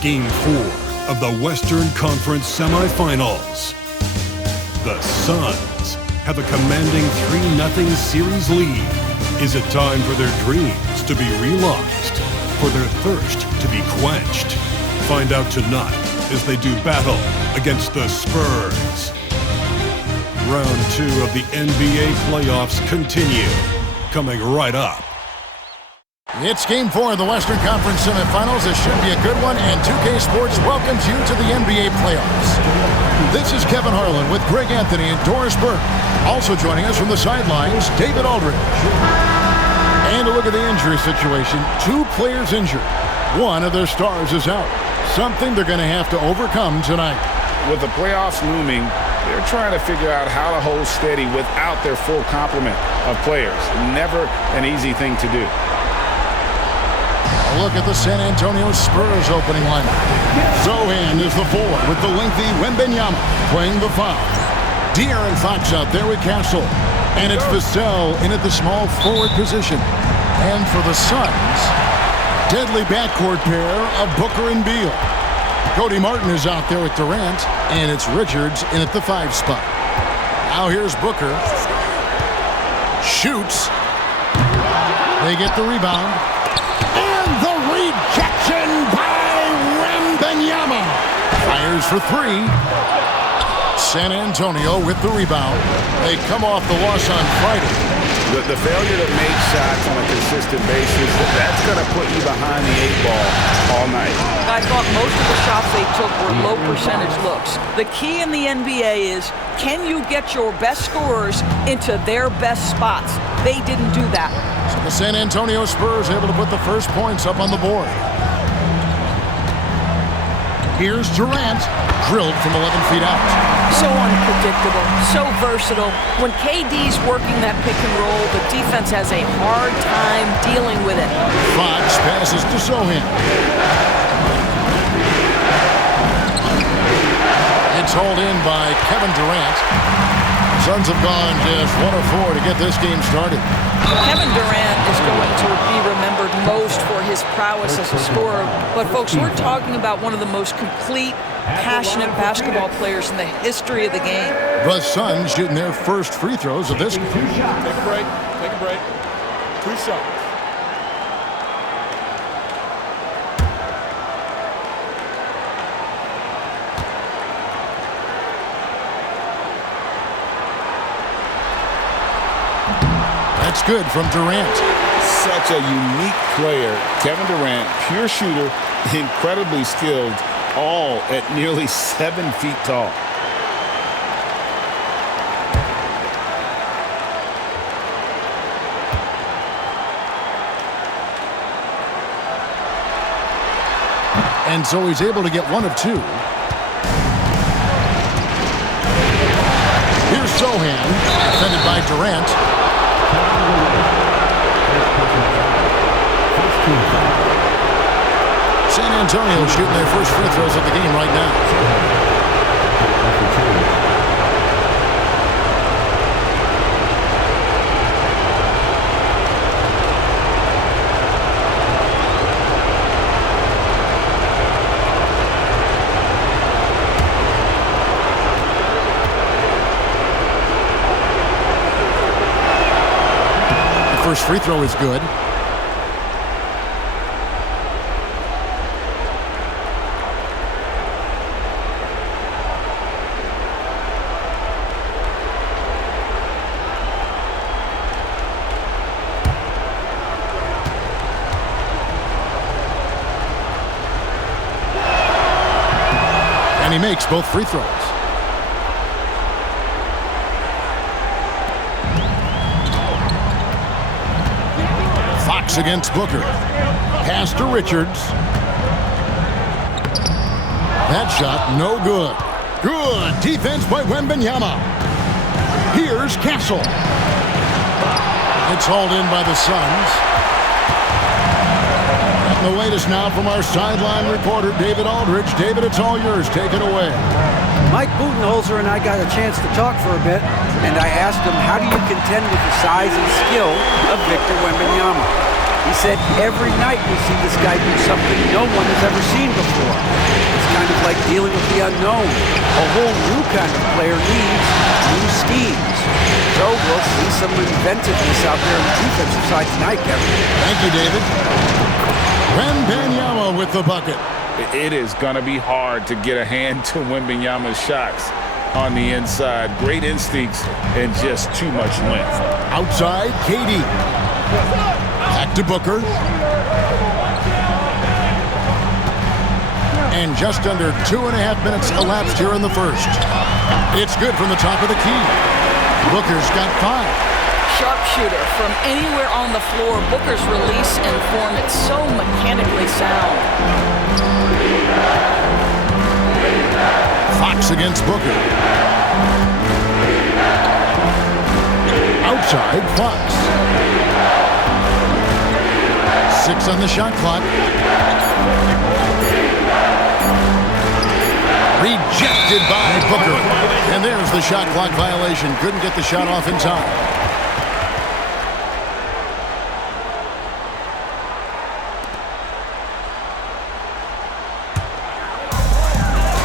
Game 4 of the Western Conference Semifinals. The Suns have a commanding 3-0 series lead. Is it time for their dreams to be realized? For their thirst to be quenched? Find out tonight as they do battle against the Spurs. Round 2 of the NBA playoffs continue. Coming right up. It's Game 4 of the Western Conference Semifinals. This should be a good one, and 2K Sports welcomes you to the NBA playoffs. This is Kevin Harlan with Greg Anthony and Doris Burke. Also joining us from the sidelines, David Aldridge. And a look at the injury situation. 2 players injured. One of their stars is out. Something they're going to have to overcome tonight. With the playoffs looming, they're trying to figure out how to hold steady without their full complement of players. Never an easy thing to do. A look at the San Antonio Spurs opening lineup. Zohan is the 4 with the lengthy Wembanyama playing the 5. De'Aaron Fox out there with Castle. And it's Vassell in at the small forward position. And for the Suns, deadly backcourt pair of Booker and Beal. Cody Martin is out there with Durant, and it's Richards in at the 5 spot. Now here's Booker. Shoots. They get the rebound. And the rejection by Wembanyama. Fires for 3. San Antonio with the rebound. They come off the loss on Friday. The failure to make shots on a consistent basis, that's going to put you behind the 8 ball all night. I thought most of the shots they took were low percentage looks. The key in the NBA is, can you get your best scorers into their best spots? They didn't do that. So the San Antonio Spurs able to put the first points up on the board. Here's Durant, drilled from 11 feet out. So unpredictable, so versatile. When KD's working that pick and roll, the defense has a hard time dealing with it. Fox passes to Zohan. It's hauled in by Kevin Durant. Suns have gone just 1 of 4 to get this game started. Kevin Durant is going to be remembered most for his prowess as a scorer. But, folks, we're talking about one of the most complete, passionate basketball players in the history of the game. The Suns shooting their first free throws of this. Take a break. Take a break. 2 shots. That's good from Durant. Such a unique player. Kevin Durant, pure shooter, incredibly skilled, all at nearly 7 feet tall. And so he's able to get 1 of 2. Here's Zohan, defended by Durant. San Antonio shooting their first free throws of the game right now. The first free throw is good. And he makes both free throws. Fox against Booker. Pass to Richards. That shot, no good. Good defense by Wembanyama. Here's Castle. It's hauled in by the Suns. The latest now from our sideline reporter, David Aldridge. David, it's all yours. Take it away. Mike Budenholzer and I got a chance to talk for a bit, and I asked him, how do you contend with the size and skill of Victor Wembanyama? He said every night we see this guy do something no one has ever seen before. It's kind of like dealing with the unknown. A whole new kind of player needs new schemes. So we'll see some inventiveness out there on the defensive side tonight, Kevin. Thank you, David. Wembanyama with the bucket. It is going to be hard to get a hand to Wembanyama's shots on the inside. Great instincts and just too much length. Outside, KD. Back to Booker. And just under 2.5 minutes elapsed here in the first. It's good from the top of the key. Booker's got 5. Sharpshooter from anywhere on the floor. Booker's release and form, it's so mechanically sound. Fox against Booker. Outside, Fox. 6 on the shot clock. Rejected by Booker. And there's the shot clock violation. Couldn't get the shot off in time.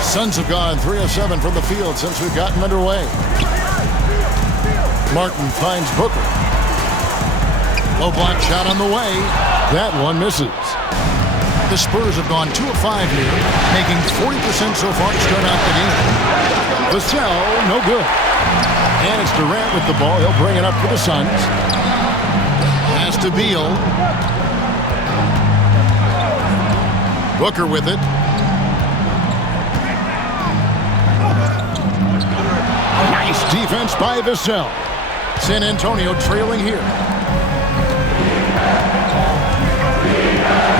Suns have gone 3 of 7 from the field since we've gotten underway. Martin finds Booker. Low block shot on the way. That one misses. The Spurs have gone 2 of 5 here, making 40% so far to start out the game. Vassell, no good. And it's Durant with the ball. He'll bring it up for the Suns. Pass to Beal. Booker with it. Nice defense by Vassell. San Antonio trailing here.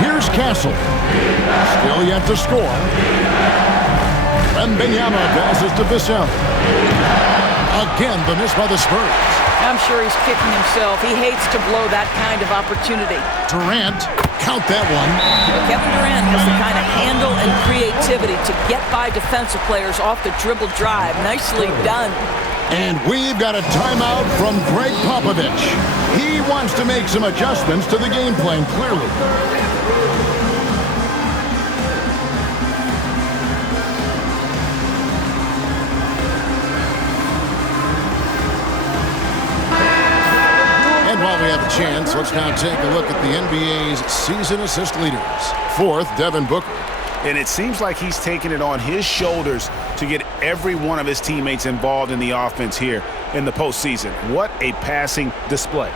Here's Castle. Still yet to score. Wembanyama passes to Vassell. Again, the miss by the Spurs. I'm sure he's kicking himself. He hates to blow that kind of opportunity. Durant, count that one. But Kevin Durant has the kind of handle and creativity to get by defensive players off the dribble drive. Nicely done. And we've got a timeout from Greg Popovich. He wants to make some adjustments to the game plan, clearly. And while we have a chance, let's now take a look at the NBA's season assist leaders. 4th, Devin Booker. And it seems like he's taking it on his shoulders to get every one of his teammates involved in the offense here in the postseason. What a passing display.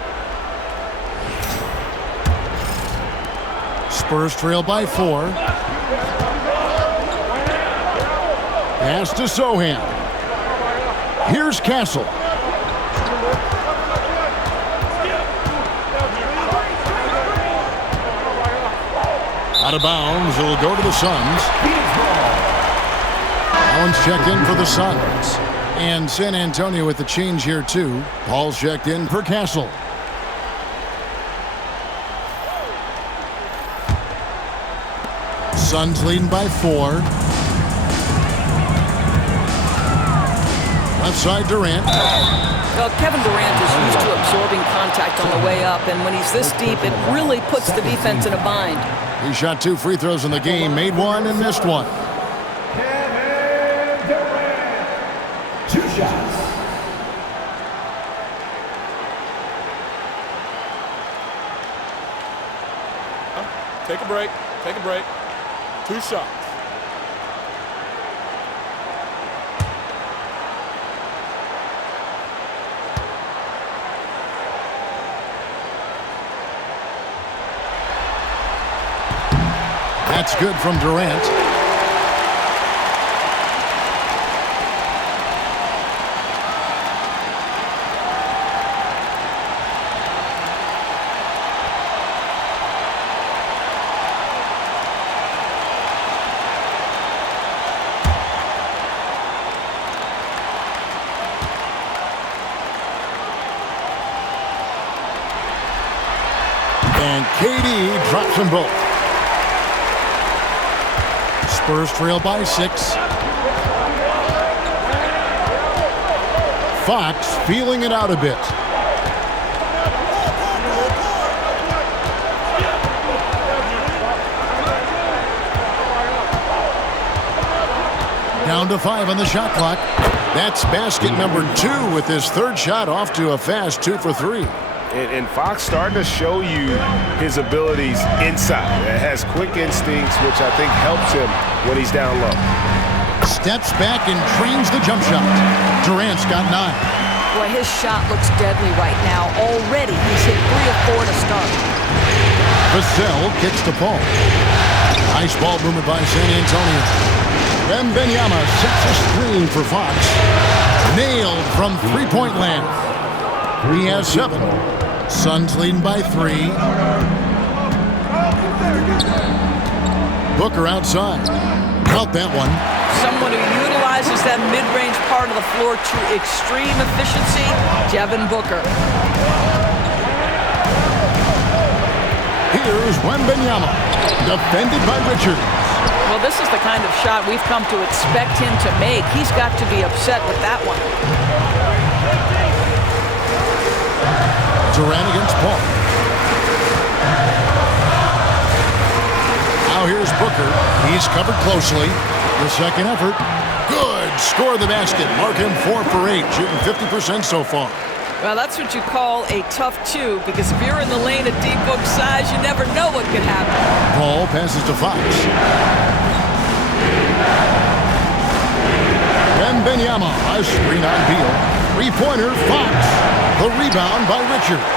Spurs trail by 4. Pass to Sohan. Here's Castle. Out of bounds, it'll go to the Suns. Allen's checked in for the Suns. And San Antonio with the change here, too. Paul's checked in for Castle. Suns leading by 4. Left side, Durant. Well, Kevin Durant is used to absorbing contact on the way up, and when he's this deep, it really puts the defense in a bind. He shot 2 free throws in the game, made 1 and missed 1. Kevin Durant, 2 shots. Take a break. Take a break. 2 shots. That's good from Durant. And KD drops them both. Spurs trail by 6. Fox feeling it out a bit. Down to 5 on the shot clock. That's basket number 2 with his third shot off to a fast 2 for 3. And Fox starting to show you his abilities inside. It has quick instincts, which I think helps him when he's down low. Steps back and trains the jump shot. Durant's got 9. Boy, his shot looks deadly right now. Already, he's hit 3 of 4 to start. Vassell kicks to Paul. Nice ball movement by San Antonio. Wembanyama sets a screen for Fox. Nailed from three-point land. He has 7. Suns leading by 3. Booker outside. Count that one. Someone who utilizes that mid-range part of the floor to extreme efficiency, Devin Booker. Here's Wembanyama, defended by Richards. Well, this is the kind of shot we've come to expect him to make. He's got to be upset with that one. Durant against Paul. Now here's Booker. He's covered closely. The second effort. Good. Score the basket. Mark him 4 for 8. Shooting 50% so far. Well, that's what you call a tough 2, because if you're in the lane at D-Book size, you never know what could happen. Paul passes to Fox. Wembanyama, a screen on Beal. Three-pointer, Fox. The rebound by Richards.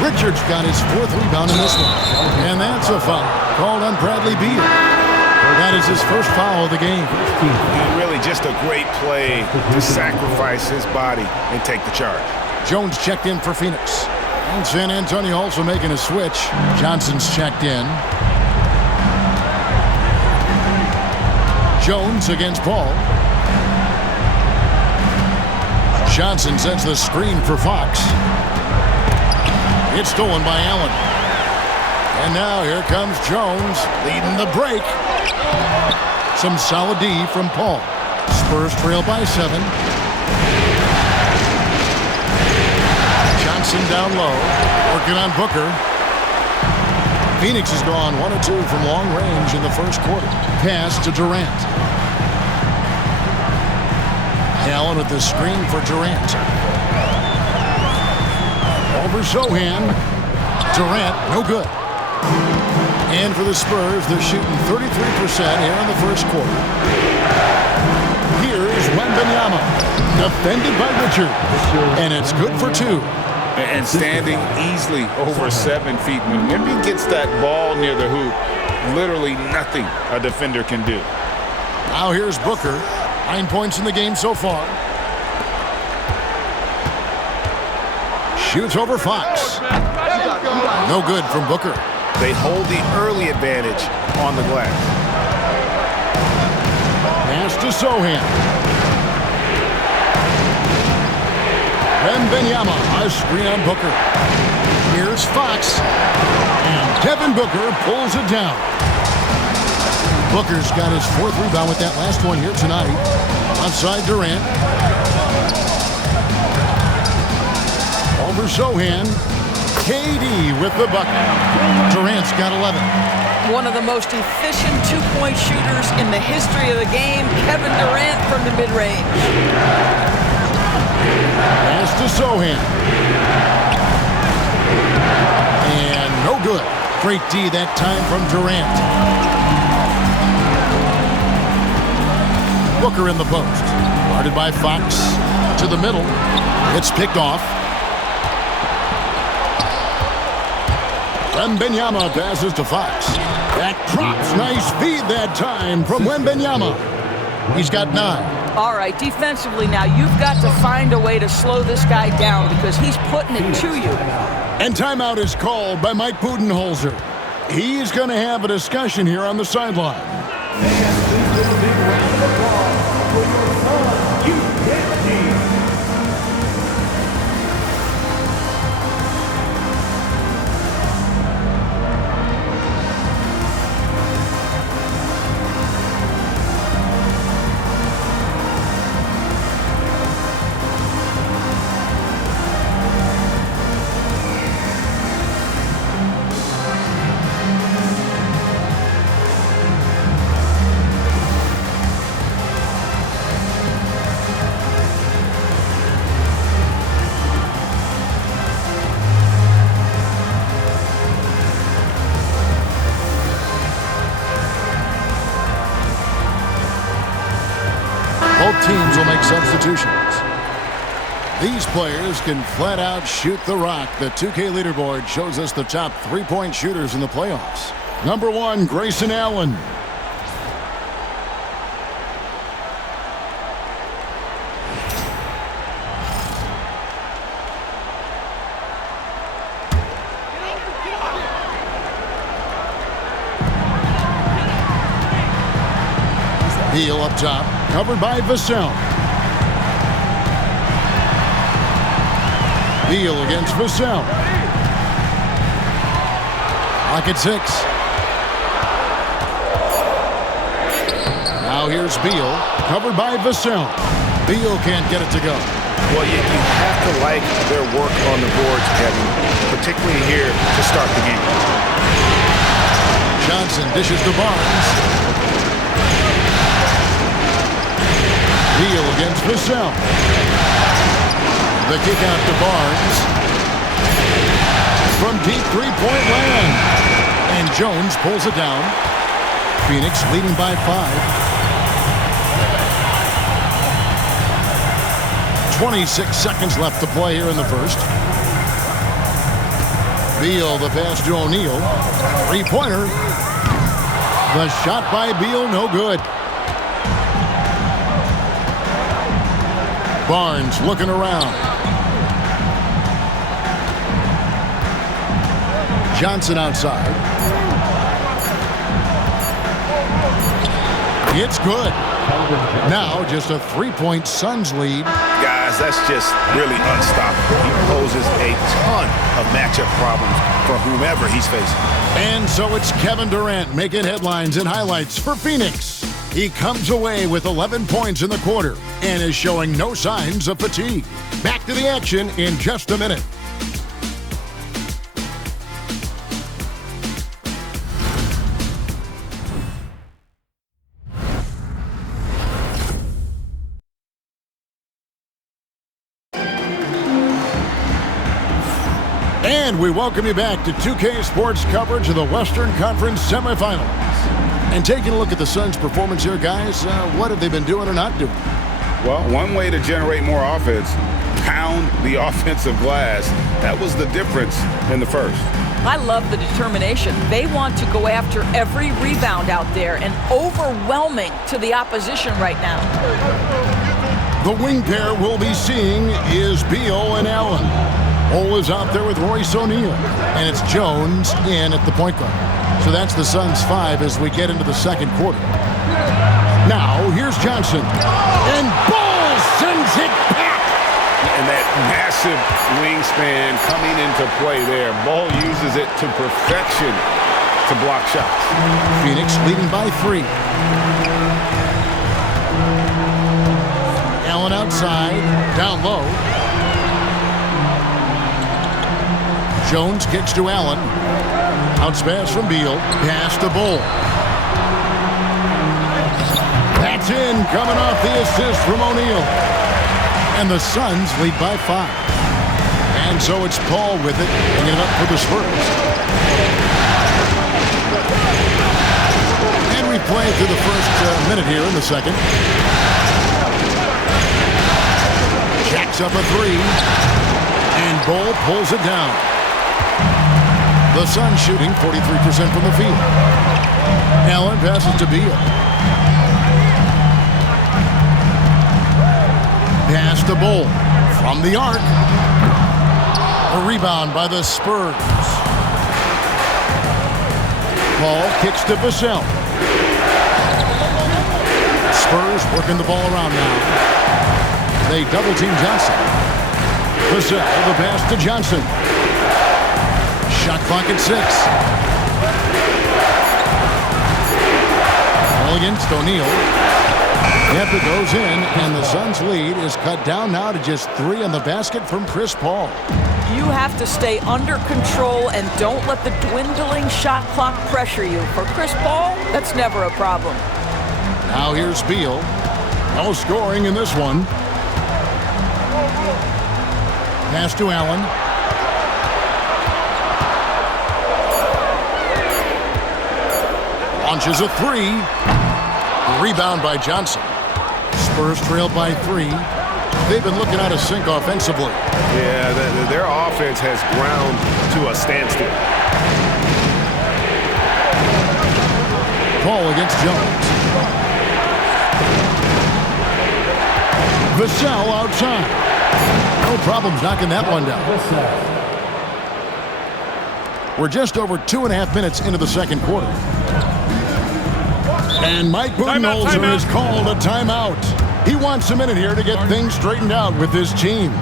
Richards got his 4th rebound in this one. And that's a foul called on Bradley Beal. That is his first foul of the game. And really just a great play to sacrifice his body and take the charge. Jones checked in for Phoenix. And San Antonio also making a switch. Johnson's checked in. Jones against Paul. Johnson sets the screen for Fox. It's stolen by Allen. And now here comes Jones leading the break. Some solid D from Paul. Spurs trail by 7. Johnson down low, working on Booker. Phoenix has gone 1 of 2 from long range in the first quarter. Pass to Durant. Allen with the screen for Durant. Over Sohan. Durant, no good. And for the Spurs, they're shooting 33% here in the first quarter. Here's Wembanyama, defended by Richards, and it's good for 2. And standing easily over 7 feet. When Wemby gets that ball near the hoop, literally nothing a defender can do. Now here's Booker, 9 points in the game so far. Shoots over Fox. No good from Booker. They hold the early advantage on the glass. Pass to Sohan. Wembanyama, a screen on Booker. Here's Fox. And Devin Booker pulls it down. Booker's got his 4th rebound with that last one here tonight. Outside Durant. Over Sohan. KD with the bucket. Durant's got 11. One of the most efficient 2-point shooters in the history of the game, Kevin Durant from the mid-range. Pass to Sohan. And no good. Great D that time from Durant. Booker in the post. Guarded by Fox. To the middle. It's picked off. Wembanyama passes to Fox. That drops. Nice feed that time from Wembanyama. He's got 9. All right, defensively now, you've got to find a way to slow this guy down because he's putting it to you. And timeout is called by Mike Budenholzer. He's going to have a discussion here on the sideline. And please give a big round of applause for your son, UKD. Both teams will make substitutions. These players can flat out shoot the rock. The 2K leaderboard shows us the top three-point shooters in the playoffs. Number 1, Grayson Allen. Beal up top, covered by Vassell. Beal against Vassell. Lock at 6. Now here's Beal, covered by Vassell. Beal can't get it to go. Well, you have to like their work on the boards, Kevin, particularly here to start the game. Johnson dishes to Barnes. Beal against Vassell. The kick out to Barnes. From deep three-point land. And Jones pulls it down. Phoenix leading by 5. 26 seconds left to play here in the first. Beal, the pass to O'Neal. Three-pointer. The shot by Beal, no good. Barnes looking around. Johnson outside. It's good. Now just a three-point Suns lead. Guys, that's just really unstoppable. He poses a ton of matchup problems for whomever he's facing. And so it's Kevin Durant making headlines and highlights for Phoenix. He comes away with 11 points in the quarter and is showing no signs of fatigue. Back to the action in just a minute. And we welcome you back to 2K Sports coverage of the Western Conference Semifinals. And taking a look at the Suns' performance here, guys, what have they been doing or not doing? Well, one way to generate more offense, pound the offensive glass. That was the difference in the first. I love the determination. They want to go after every rebound out there and overwhelming to the opposition right now. The wing pair we'll be seeing is Beal and Allen. Ole is out there with Royce O'Neal, and it's Jones in at the point guard. So that's the Suns' 5 as we get into the second quarter. Now, here's Johnson. And Ball sends it back. And that massive wingspan coming into play there. Ball uses it to perfection to block shots. Phoenix leading by 3. Allen outside, down low. Jones kicks to Allen. Bounce pass from Beal. Pass to Bull. That's in, coming off the assist from O'Neal. And the Suns lead by 5. And so it's Paul with it, bringing it up for the Spurs. And we play through the first minute here in the second. Jacks up a 3. And Bull pulls it down. The Suns shooting 43% from the field. Allen passes to Beal. Pass to Bull from the arc. A rebound by the Spurs. Paul kicks to Vassell. Spurs working the ball around now. They double team Johnson. Vassell, the pass to Johnson. Shot clock at 6. Ball against O'Neal. Yep, it goes in, and the Suns' lead is cut down now to just 3 on the basket from Chris Paul. You have to stay under control and don't let the dwindling shot clock pressure you. For Chris Paul, that's never a problem. Now here's Beal. No scoring in this one. Pass to Allen. Launches a 3. Rebound by Johnson. Spurs trail by 3. They've been looking out of sync offensively. Yeah, their offense has ground to a standstill. Paul against Jones. Vassell outside. No problems knocking that one down. We're just over 2.5 minutes into the second quarter. And Mike Budenholzer has called a timeout. He wants a minute here to get things straightened out with his team.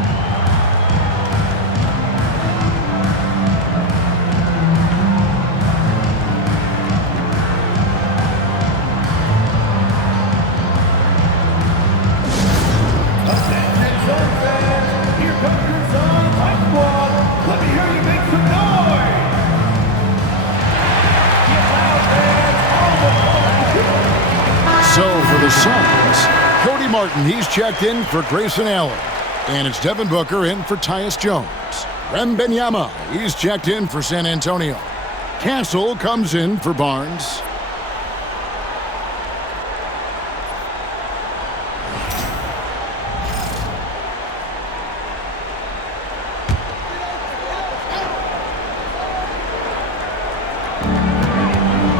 He's checked in for Grayson Allen. And it's Devin Booker in for Tyus Jones. Wembanyama, he's checked in for San Antonio. Castle comes in for Barnes.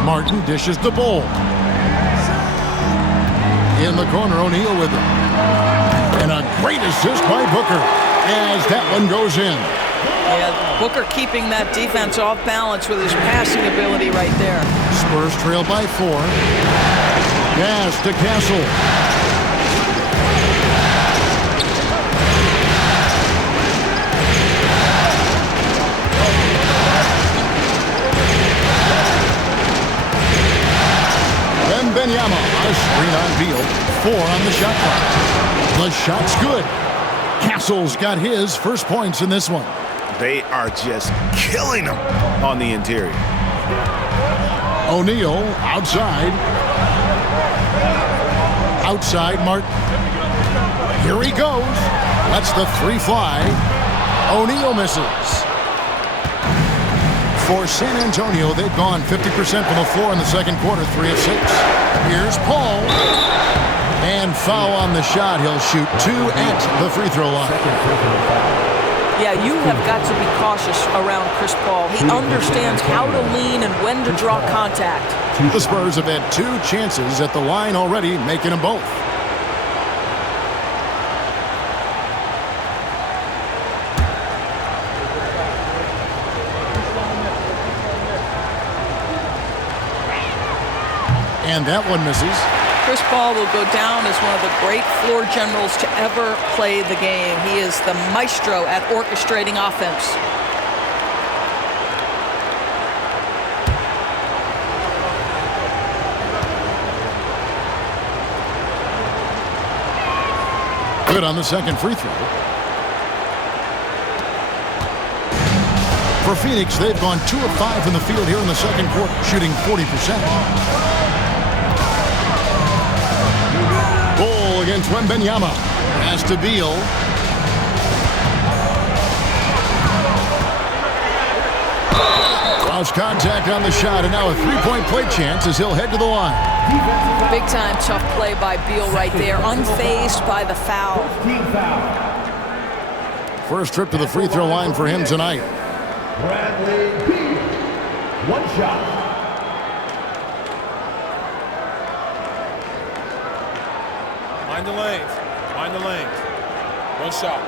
Martin dishes the ball. In the corner, O'Neal with him. And a great assist by Booker as that one goes in. Yeah, Booker keeping that defense off balance with his passing ability right there. Spurs trail by 4. Pass to Castle. Wembanyama, a screen on Beal. 4 on the shot clock. The shot's good. Castle's got his first points in this one. They are just killing them on the interior. O'Neal outside. Outside Martin. Here he goes. Lets the 3 fly. O'Neal misses. For San Antonio, they've gone 50% from the floor in the second quarter, 3 of 6. Here's Paul. And foul on the shot. He'll shoot 2 at the free throw line. Yeah, you have got to be cautious around Chris Paul. He understands how to lean and when to draw contact. The Spurs have had 2 chances at the line already, making them both. And that one misses. Chris Paul will go down as one of the great floor generals to ever play the game. He is the maestro at orchestrating offense. Good on the second free throw. For Phoenix, they've gone 2 of 5 in the field here in the second quarter, shooting 40%. Bull against Wembanyama. Pass to Beal. Lost contact on the shot, and now a 3-point play chance as he'll head to the line. Big time tough play by Beal right there, unfazed by the foul. First trip to the free throw line for him tonight. Bradley Beal. 1 shot. Mind the lanes. Mind the lanes. 1 shot.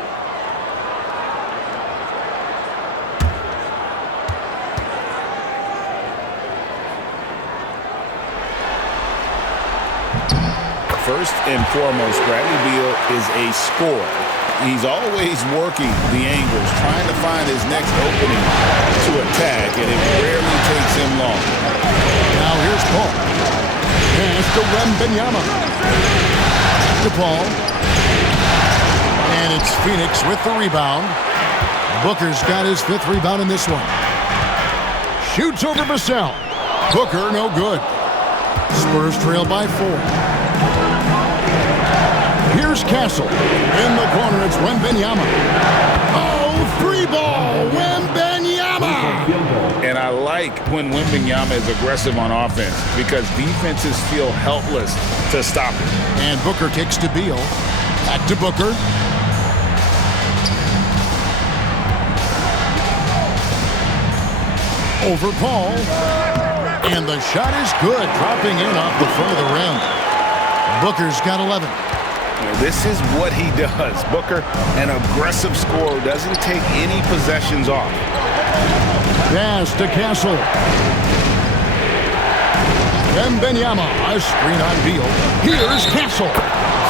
First and foremost, Bradley Beal is a scorer. He's always working the angles, trying to find his next opening to attack, and it rarely takes him long. Now here's Paul. Pass to Wembanyama. To Paul. And it's Phoenix with the rebound. Booker's got his 5th rebound in this one. Shoots over Vassell. Booker, no good. Spurs trail by 4. Here's Castle. In the corner, it's Wembanyama. Oh, 3 ball, Wembanyama! And I like like when Wembanyama is aggressive on offense because defenses feel helpless to stop him. And Booker kicks to Beal. Back to Booker. Over Paul. And the shot is good, dropping in off the front of the rim. Booker's got 11. This is what he does. Booker, an aggressive scorer, doesn't take any possessions off. Pass to Castle. Wembanyama, a screen on Beal. Here's Castle.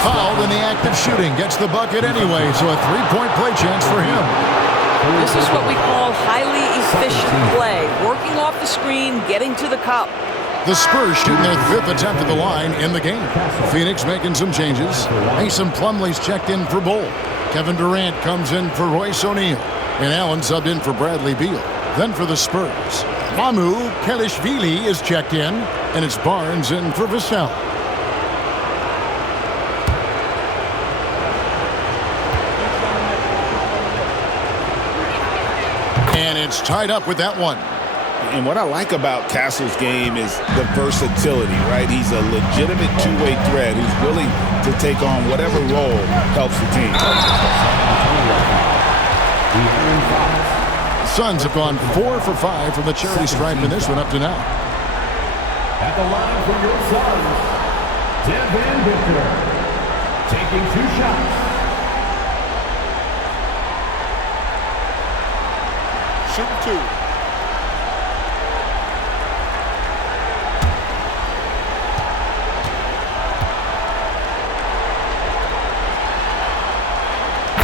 Fouled in the act of shooting. Gets the bucket anyway, so a three-point play chance for him. This is what we call highly efficient play. Working off the screen, getting to the cup. The Spurs shooting their 5th attempt at the line in the game. Phoenix making some changes. Mason Plumlee's checked in for Bull. Kevin Durant comes in for Royce O'Neal. And Allen subbed in for Bradley Beal. Then for the Spurs, Mamu Kelishvili is checked in. And it's Barnes in for Vassell. And it's tied up with that one. And what I like about Castle's game is the versatility, right? He's a legitimate two-way threat who's willing to take on whatever role helps the team. Suns have gone 4 for 5 from the charity stripe in this one up to now. At the line for your Suns, Devin Booker, taking 2 shots. Shoot 2.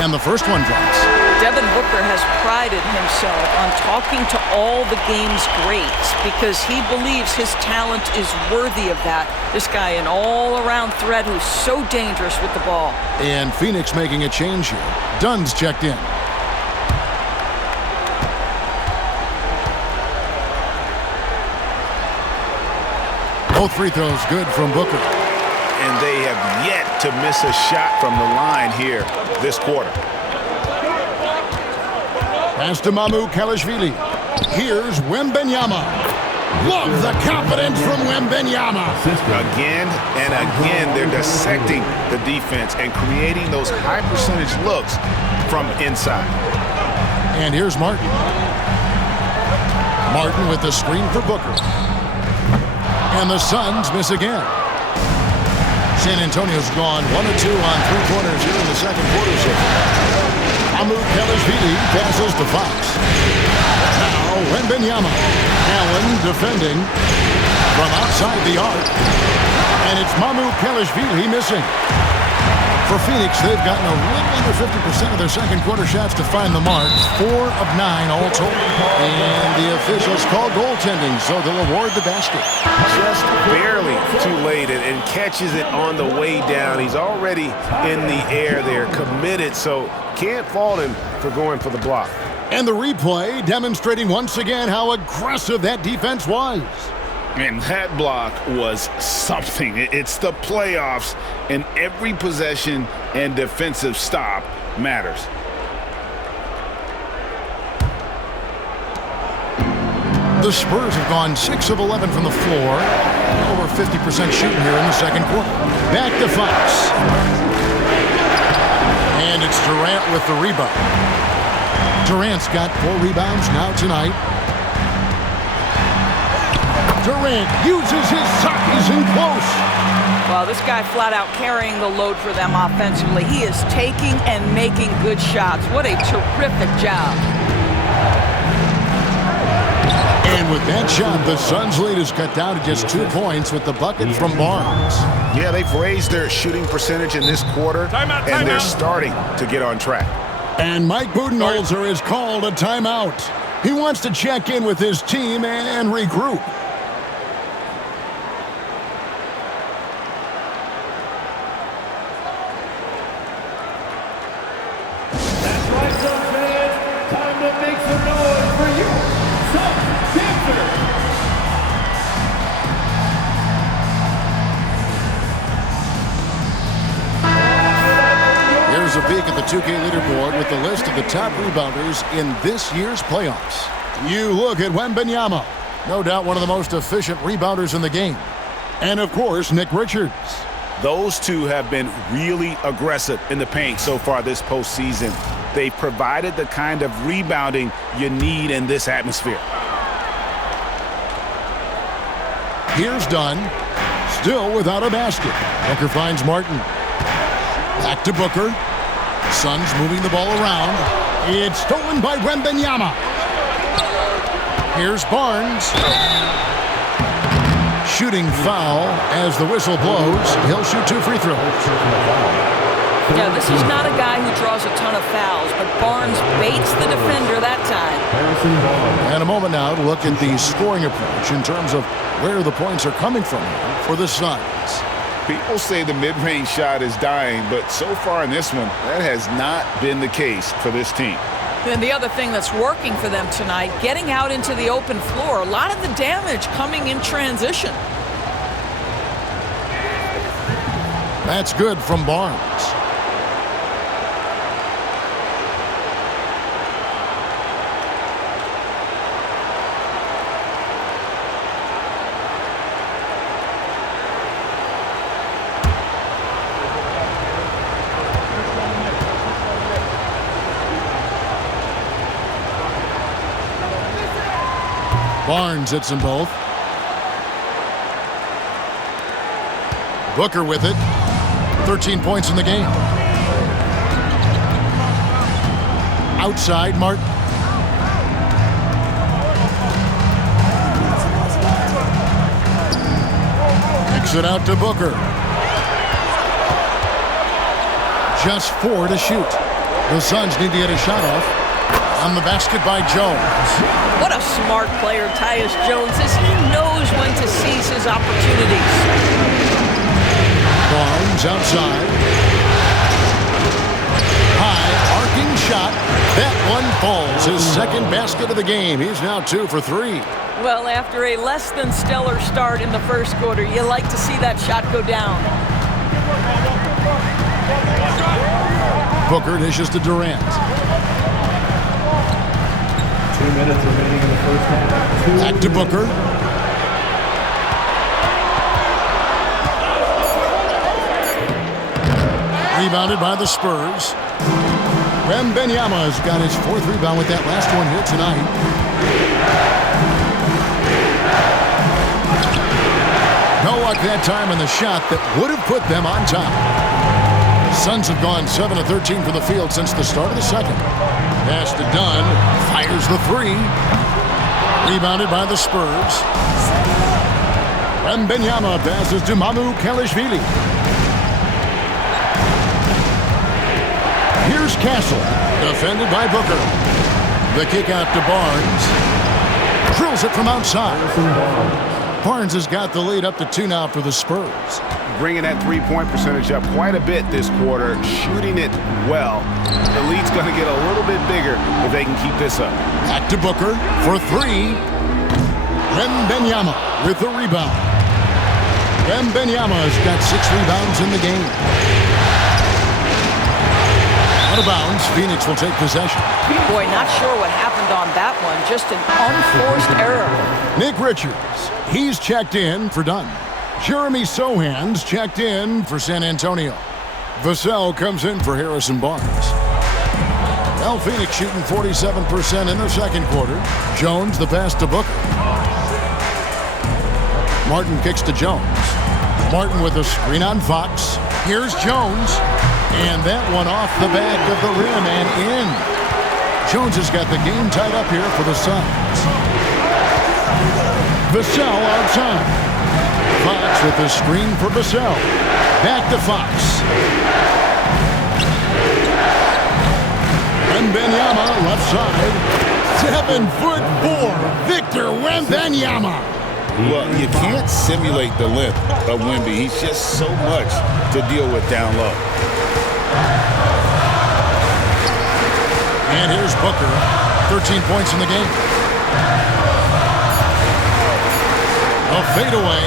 And the first one drops. Devin Booker has prided himself on talking to all the game's greats because he believes his talent is worthy of that. This guy, an all-around threat who's so dangerous with the ball. And Phoenix making a change here. Dunn's checked in. Both free throws good from Booker. And they have yet to miss a shot from the line here this quarter. Pass to Mamu Kelishvili. Here's Wembanyama. Love the confidence from Wembanyama. Again and again, they're dissecting the defense and creating those high percentage looks from inside. And here's Martin. Martin with the screen for Booker. And the Suns miss again. San Antonio's gone 1 of 2 on 3-pointers here in the second quarter. Mamu Kelishvili passes to Fox. Now Wembanyama. Allen defending from outside the arc. And it's Mamu Kelishvili missing. For Phoenix, they've gotten a little under 50% of their second quarter shots to find the mark. 4 of 9 all total. And the officials call goaltending, so they'll award the basket. Just barely too late and catches it on the way down. He's already in the air there, committed, so can't fault him for going for the block. And the replay demonstrating once again how aggressive that defense was. And that block was something. It's the playoffs, and every possession and defensive stop matters. The Spurs have gone 6 of 11 from the floor. Over 50% shooting here in the second quarter. Back to Fox. And it's Durant with the rebound. Durant's got 4 rebounds now tonight. Durant uses his size in close. Well, this guy flat out carrying the load for them offensively. He is taking and making good shots. What a terrific job. And with that shot, the Suns' lead is cut down to just 2 points with the bucket from Barnes. Yeah, they've raised their shooting percentage in this quarter, and they're starting to get on track. And Mike Budenholzer has called a timeout. He wants to check in with his team and regroup. That's right, Suns fans. Time to make some noise for you, Suns Dancers. Here's a peek at the 2K leaderboard with the list of the top rebounders in this year's playoffs. You look at Wembanyama. No doubt one of the most efficient rebounders in the game. And, of course, Nick Richards. Those two have been really aggressive in the paint so far this postseason. They've provided the kind of rebounding you need in this atmosphere. Here's Dunn. Still without a basket. Booker finds Martin. Back to Booker. Suns moving the ball around. It's stolen by Wembanyama. Here's Barnes. Shooting foul as the whistle blows. He'll shoot 2 free throws. Yeah, this is not a guy who draws a ton of fouls, but Barnes baits the defender that time. And a moment now to look at the scoring approach in terms of where the points are coming from for the Suns. People say the mid-range shot is dying, but so far in this one, that has not been the case for this team. And the other thing that's working for them tonight, getting out into the open floor, a lot of the damage coming in transition. That's good from Barnes. Barnes hits them both. Booker with it. 13 points in the game. Outside, Martin. Kicks it out to Booker. Just 4 to shoot. The Suns need to get a shot off. On the basket by Jones. What a smart player Tyus Jones is. He knows when to seize his opportunities. Barnes outside. High, arcing shot. That one falls. His second basket of the game. He's now 2 for 3. Well, after a less than stellar start in the first quarter, you like to see that shot go down. Booker dishes to Durant. 2 minutes remaining in the first half. Back to Booker. Rebounded by the Spurs. Wembanyama's got his 4th rebound with that last one here tonight. No luck that time in the shot that would have put them on top. Suns have gone 7 of 13 from the field since the start of the second. Pass to Dunn. Fires the 3. Rebounded by the Spurs. Wembanyama passes to Kelishvili. Here's Castle. Defended by Booker. The kick out to Barnes. Drills it from outside. Barnes has got the lead up to 2 now for the Spurs. Bringing that three-point percentage up quite a bit this quarter, shooting it well. The lead's going to get a little bit bigger if they can keep this up. Back to Booker for 3. Wembanyama with the rebound. Wembanyama's got 6 rebounds in the game. Out of bounds, Phoenix will take possession. Boy, not sure what happened on that one. Just an unforced error. Nick Richards, he's checked in for Dunn. Jeremy Sohan's checked in for San Antonio. Vassell comes in for Harrison Barnes. Well, Phoenix shooting 47% in the second quarter. Jones the pass to Booker. Martin kicks to Jones. Martin with a screen on Fox. Here's Jones. And that one off the back of the rim and in. Jones has got the game tied up here for the Suns. Vassell outside. Fox with the screen for Vassell. Back to Fox. Wembanyama left side. 7'4", Victor Wembanyama. Well, you can't simulate the length of Wemby. He's just so much to deal with down low. And here's Booker. 13 points in the game. A fadeaway.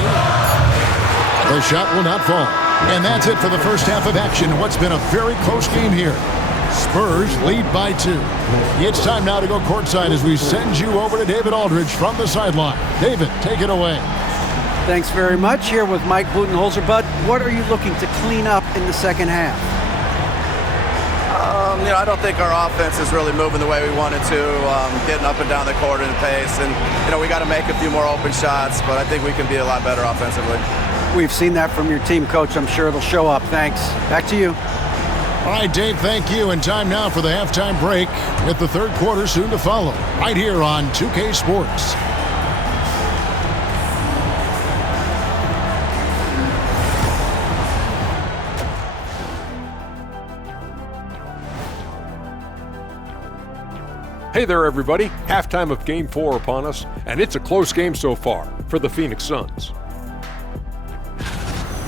The shot will not fall. And that's it for the first half of action. What's been a very close game here. Spurs lead by 2. It's time now to go courtside as we send you over to David Aldridge from the sideline. David, take it away. Thanks very much. Here with Mike Budenholzer. Bud, what are you looking to clean up in the second half? I don't think our offense is really moving the way we wanted to, getting up and down the court in the pace. And, we got to make a few more open shots, but I think we can be a lot better offensively. We've seen that from your team, Coach. I'm sure it'll show up. Thanks. Back to you. All right, Dave, thank you. And time now for the halftime break with the third quarter soon to follow right here on 2K Sports. Hey there, everybody. Halftime of Game 4 upon us, and it's a close game so far for the Phoenix Suns.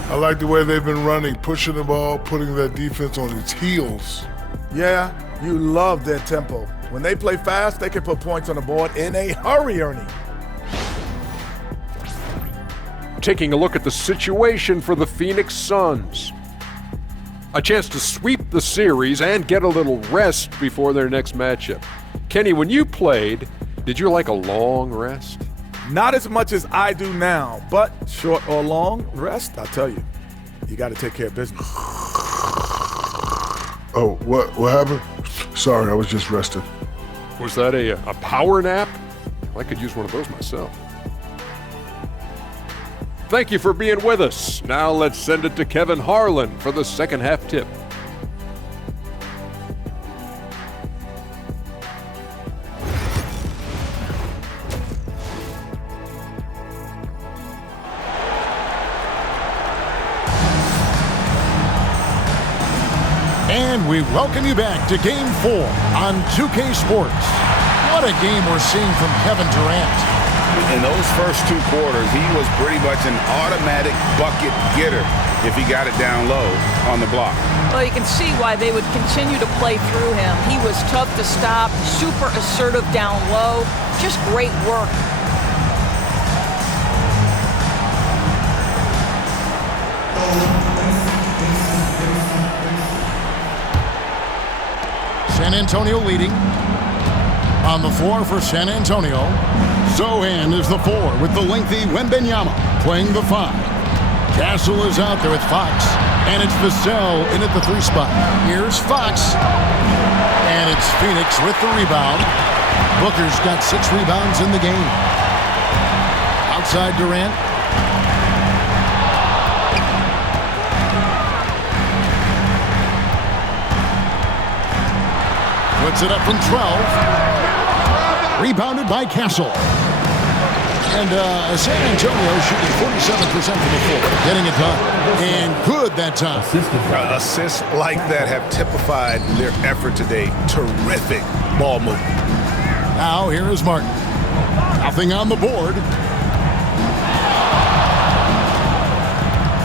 I like the way they've been running, pushing the ball, putting their defense on its heels. Yeah, you love their tempo. When they play fast, they can put points on the board in a hurry, Ernie. Taking a look at the situation for the Phoenix Suns. A chance to sweep the series and get a little rest before their next matchup. Kenny, when you played, did you like a long rest? Not as much as I do now, but short or long rest, I'll tell you, you got to take care of business. Oh, what happened? Sorry, I was just resting. Was that a power nap? I could use one of those myself. Thank you for being with us. Now let's send it to Kevin Harlan for the second half tip. And we welcome you back to Game 4 on 2K Sports. What a game we're seeing from Kevin Durant. In those first 2 quarters, he was pretty much an automatic bucket getter if he got it down low on the block. Well, you can see why they would continue to play through him. He was tough to stop, super assertive down low. Just great work. San Antonio leading. On the floor for San Antonio, Zohan is the 4 with the lengthy Wembenyama playing the 5. Castle is out there with Fox, and it's Vassell in at the 3 spot. Here's Fox, and it's Phoenix with the rebound. Booker's got 6 rebounds in the game. Outside Durant. Puts it up from 12. Rebounded by Castle. And San Antonio shooting 47% from the floor. Getting it done. And good that time. Assists like that have typified their effort today. Terrific ball movement. Now here is Martin. Nothing on the board.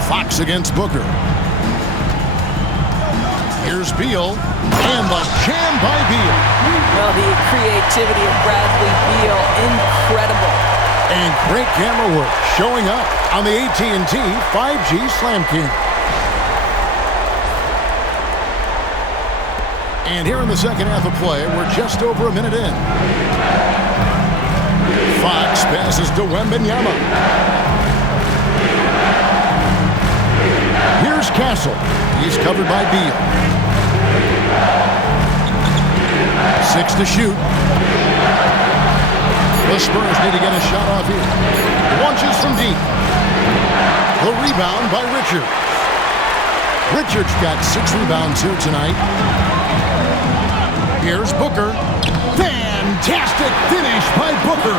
Fox against Booker. Here's Beal. And the jam by Beal. Well, the creativity of Bradley Beal, incredible. And great camera work showing up on the AT&T 5G Slam King. And here in the second half of play, we're just over a minute in. Fox passes to Wembenyama. Here's Castle. He's covered by Beal. 6 to shoot. The Spurs need to get a shot off here. Launches from deep. The rebound by Richards. Richards got 6 rebounds here tonight. Here's Booker. Fantastic finish by Booker.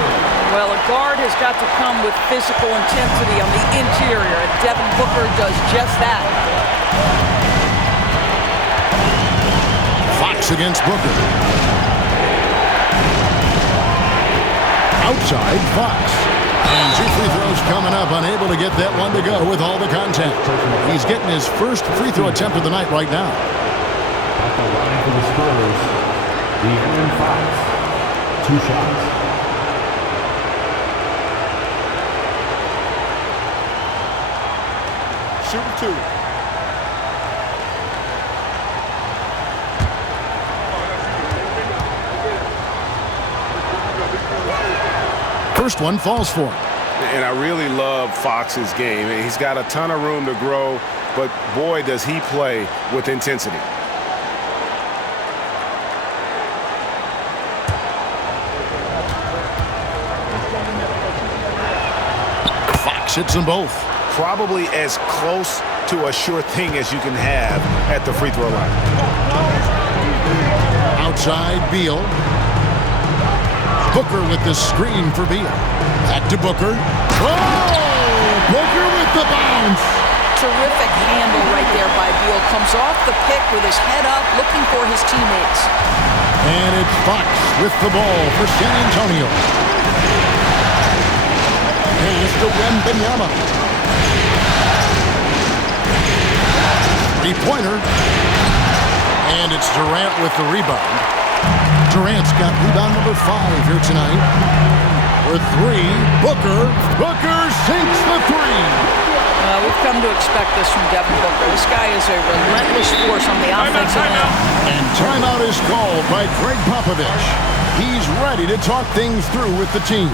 Well, a guard has got to come with physical intensity on the interior, and Devin Booker does just that. Fox against Booker. Outside, Fox. And 2 free throws coming up, unable to get that one to go with all the contact. He's getting his first free throw attempt of the night right now. At the line for the Spurs, De'Aaron Fox. 2 shots. Shooting 2. first one falls for him. And I really love Fox's game. He's got a ton of room to grow, but boy, does he play with intensity. Fox hits them both. Probably as close to a sure thing as you can have at the free throw line. Outside, Beal. Booker with the screen for Beal. Back to Booker. Oh! Booker with the bounce. Terrific handle right there by Beal. Comes off the pick with his head up, looking for his teammates. And it's Fox with the ball for San Antonio. Pass to Wembanyama. Three-pointer. And it's Durant with the rebound. Durant's got rebound number 5 here tonight. For 3, Booker. Booker sinks the 3. We've come to expect this from Devin Booker. This guy is a relentless force on the offensive end. And timeout is called by Greg Popovich. He's ready to talk things through with the team.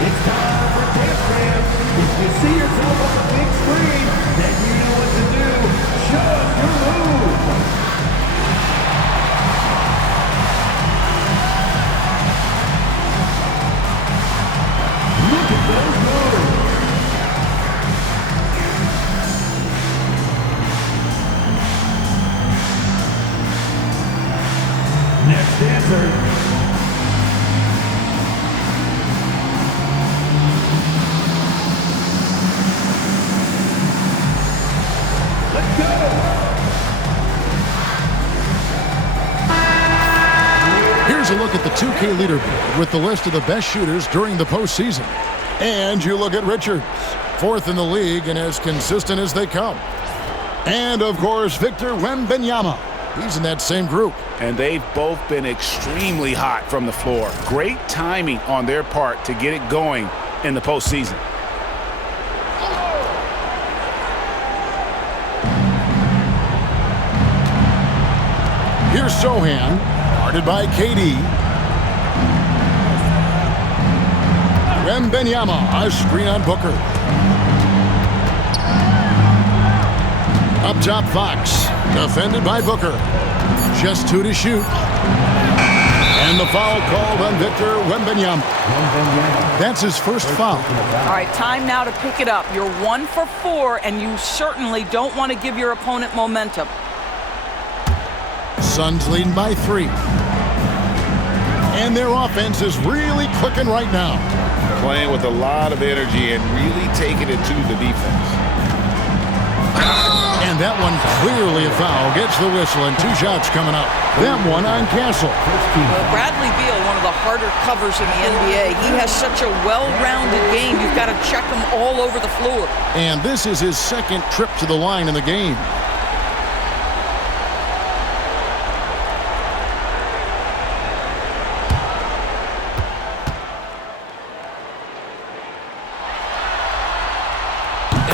It's time for Dance Jam. If you see yourself on the big screen, then you know what to do. Show us your move. Look at those moves. Next dancer. Here's a look at the 2K leaderboard with the list of the best shooters during the postseason. And you look at Richards, 4th in the league and as consistent as they come. And, of course, Victor Wembanyama. He's in that same group. And they've both been extremely hot from the floor. Great timing on their part to get it going in the postseason. Here's Sohan, guarded by KD. Wembanyama, a screen on Booker. Up top, Fox, defended by Booker. Just 2 to shoot. And the foul called on Victor Wembanyama. That's his first foul. All right, time now to pick it up. You're 1 for 4, and you certainly don't want to give your opponent momentum. Suns leading by 3. And their offense is really clicking right now. Playing with a lot of energy and really taking it to the defense. And that one clearly a foul. Gets the whistle and 2 shots coming up. That one on Castle. Well, Bradley Beal, one of the harder covers in the NBA. He has such a well-rounded game. You've got to check him all over the floor. And this is his 2nd trip to the line in the game.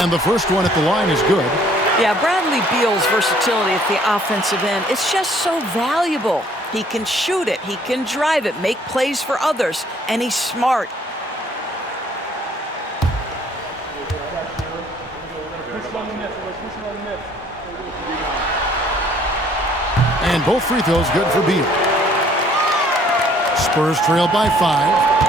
And the first one at the line is good. Yeah, Bradley Beal's versatility at the offensive end, it's just so valuable. He can shoot it, he can drive it, make plays for others, and he's smart. And both free throws good for Beal. Spurs trail by 5.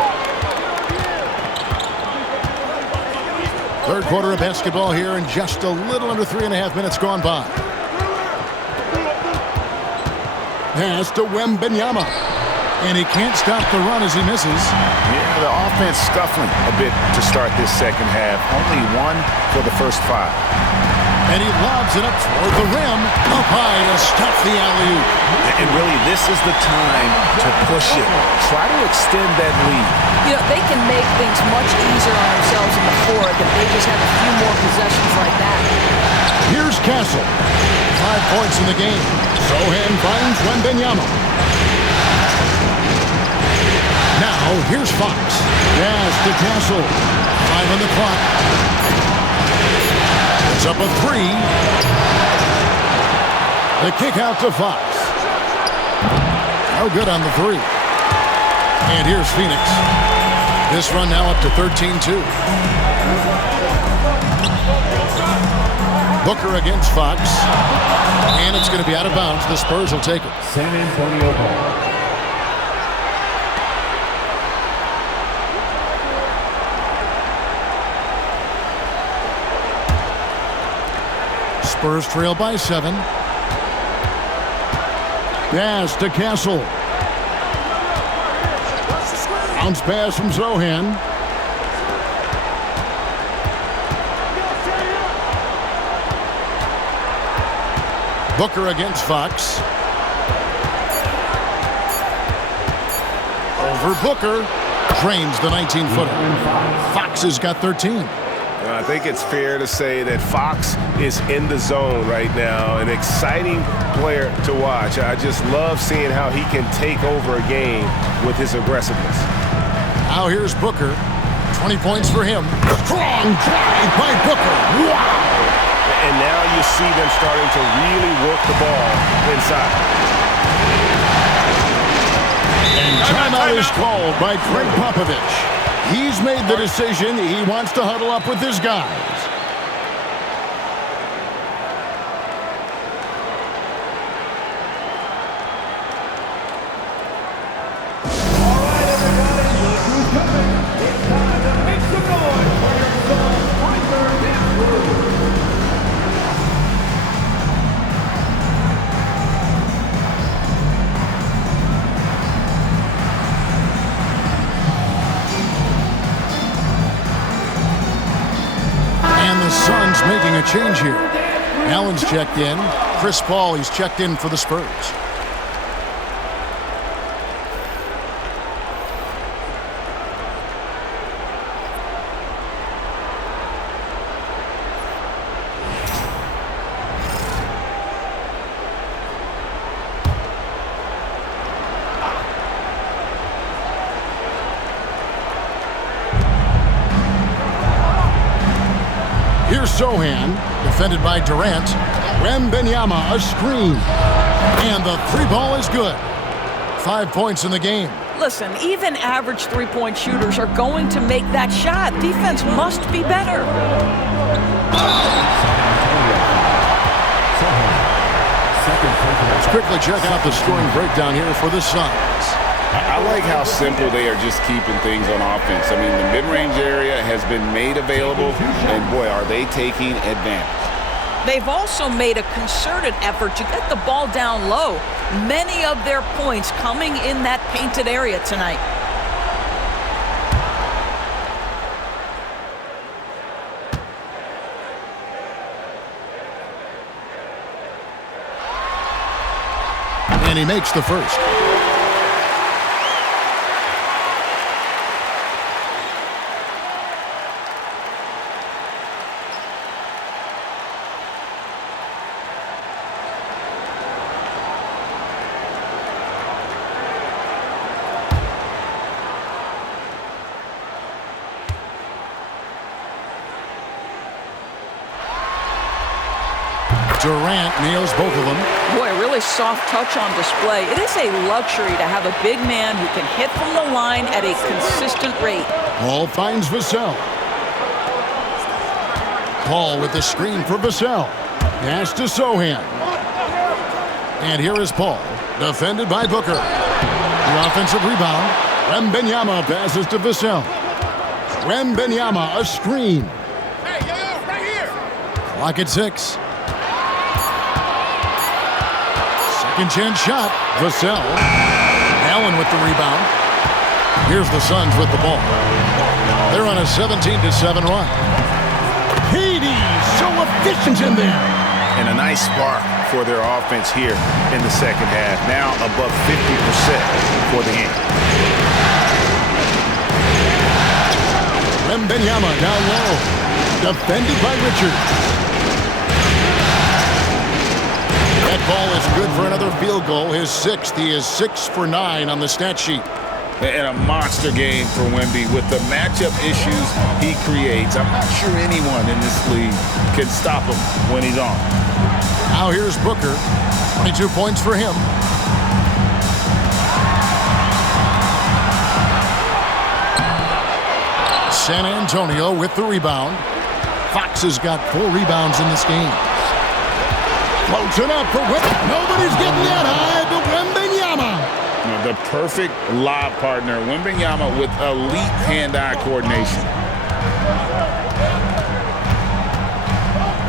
Third quarter of basketball here, and just a little under 3.5 minutes gone by. Pass to Wembanyama. And he can't stop the run as he misses. Yeah, the offense scuffling a bit to start this second half. Only 1 for the first 5. And he lobs it up toward the rim. Up high to stop the alley-oop. And really, this is the time to push it. Try to extend that lead. You know, they can make things much easier on themselves in the fourth if they just have a few more possessions like that. Here's Castle. 5 points in the game. Sohan finds Wembanyama. Now, here's Fox. Pass to Castle. 5 on the clock. It's up a 3. The kick out to Fox. No good on the three. And here's Phoenix. This run now up to 13-2. Booker against Fox. And it's going to be out of bounds. The Spurs will take it. San Antonio ball. Spurs trail by 7. Pass to Castle. Bounce pass from Zohan. Booker against Fox. Over Booker. Drains the 19-footer. Fox has got 13. I think it's fair to say that Fox is in the zone right now, an exciting player to watch. I just love seeing how he can take over a game with his aggressiveness. Now here's Booker. 20 points for him. Strong drive by Booker. Wow! And now you see them starting to really work the ball inside. And timeout is called by Greg Popovich. He's made the decision. He wants to huddle up with his guys. All right, everybody, look who's coming. It's time to make some noise for your son, Arthur Spurs. Suns making a change here. Allen's checked in. Chris Paul, he's checked in for the Spurs. Here's Zohan, defended by Durant. Wembanyama, a screen. And the three ball is good. 5 points in the game. Listen, even average three-point shooters are going to make that shot. Defense must be better. Let's quickly check out the scoring breakdown here for the Suns. I like how simple they are just keeping things on offense. I mean, the mid-range area has been made available, and boy, are they taking advantage. They've also made a concerted effort to get the ball down low. Many of their points coming in that painted area tonight. And he makes the first. Durant nails both of them. Boy, a really soft touch on display. It is a luxury to have a big man who can hit from the line at a consistent rate. Paul finds Vassell. Paul with the screen for Vassell. Pass to Zohan. And here is Paul, defended by Booker. The offensive rebound. Wembanyama passes to Vassell. Wembanyama, a screen. Hey, yo, right here. Clock at 6. Second chance shot. Vassell. Allen with the rebound. Here's the Suns with the ball. They're on a 17-7 run. Katie, so efficient in there. And a nice spark for their offense here in the second half. Now above 50% for the game. Wembanyama down low. Defended by Richards. That ball is good for another field goal. His 6th. He is 6 for 9 on the stat sheet. And a monster game for Wemby with the matchup issues he creates. I'm not sure anyone in this league can stop him when he's on. Now here's Booker. 22 points for him. San Antonio with the rebound. Fox has got 4 rebounds in this game. Floats it up for nobody's getting that high, but Wembanyama. The perfect lob partner, Wembanyama, with elite hand-eye coordination.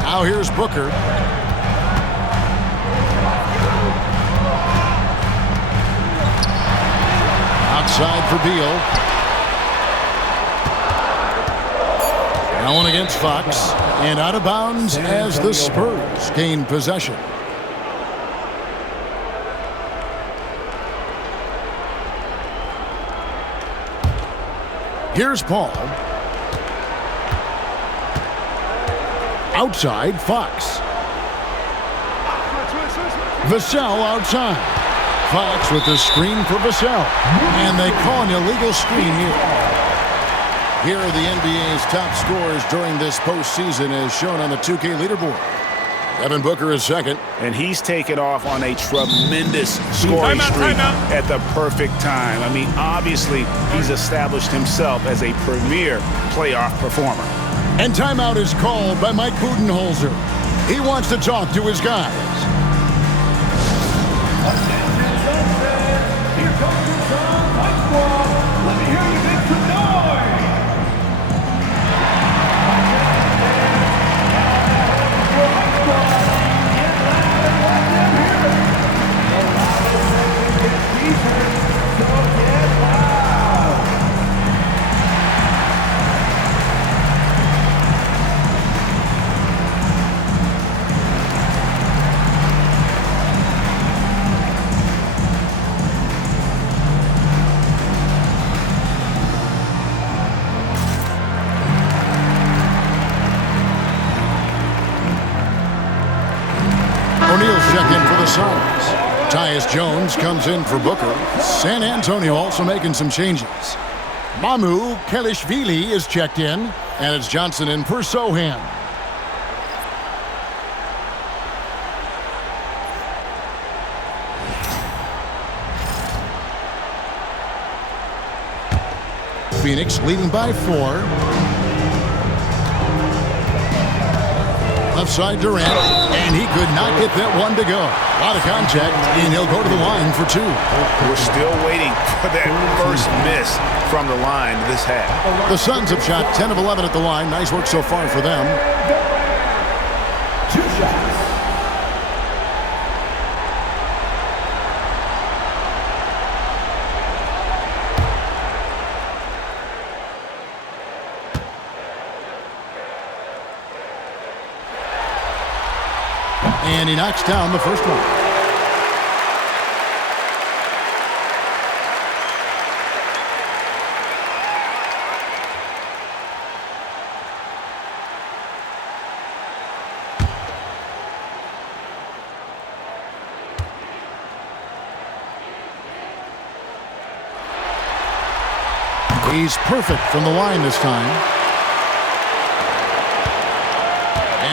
Now here's Booker. Outside for Beal. Allen against Fox. And out of bounds as the Spurs gain possession. Here's Paul. Outside, Fox. Vassell outside. Fox with the screen for Vassell. And they call an illegal screen here. Here are the NBA's top scorers during this postseason as shown on the 2K leaderboard. Devin Booker is second. And he's taken off on a tremendous scoring streak at the perfect time. I mean, obviously, he's established himself as a premier playoff performer. And timeout is called by Mike Budenholzer. He wants to talk to his guys. Here comes your son, Mike Squad. Let me hear you make some noise. Tyus Jones comes in for Booker. San Antonio also making some changes. Mamu Kelishvili is checked in, and it's Johnson in for Sohan. Phoenix leading by 4. Left side Durant, and he could not get that one to go. A lot of contact, and he'll go to the line for 2. We're still waiting for that first miss from the line this half. The Suns have shot 10 of 11 at the line. Nice work so far for them. 2 shots. And he knocks down the first one. He's perfect from the line this time.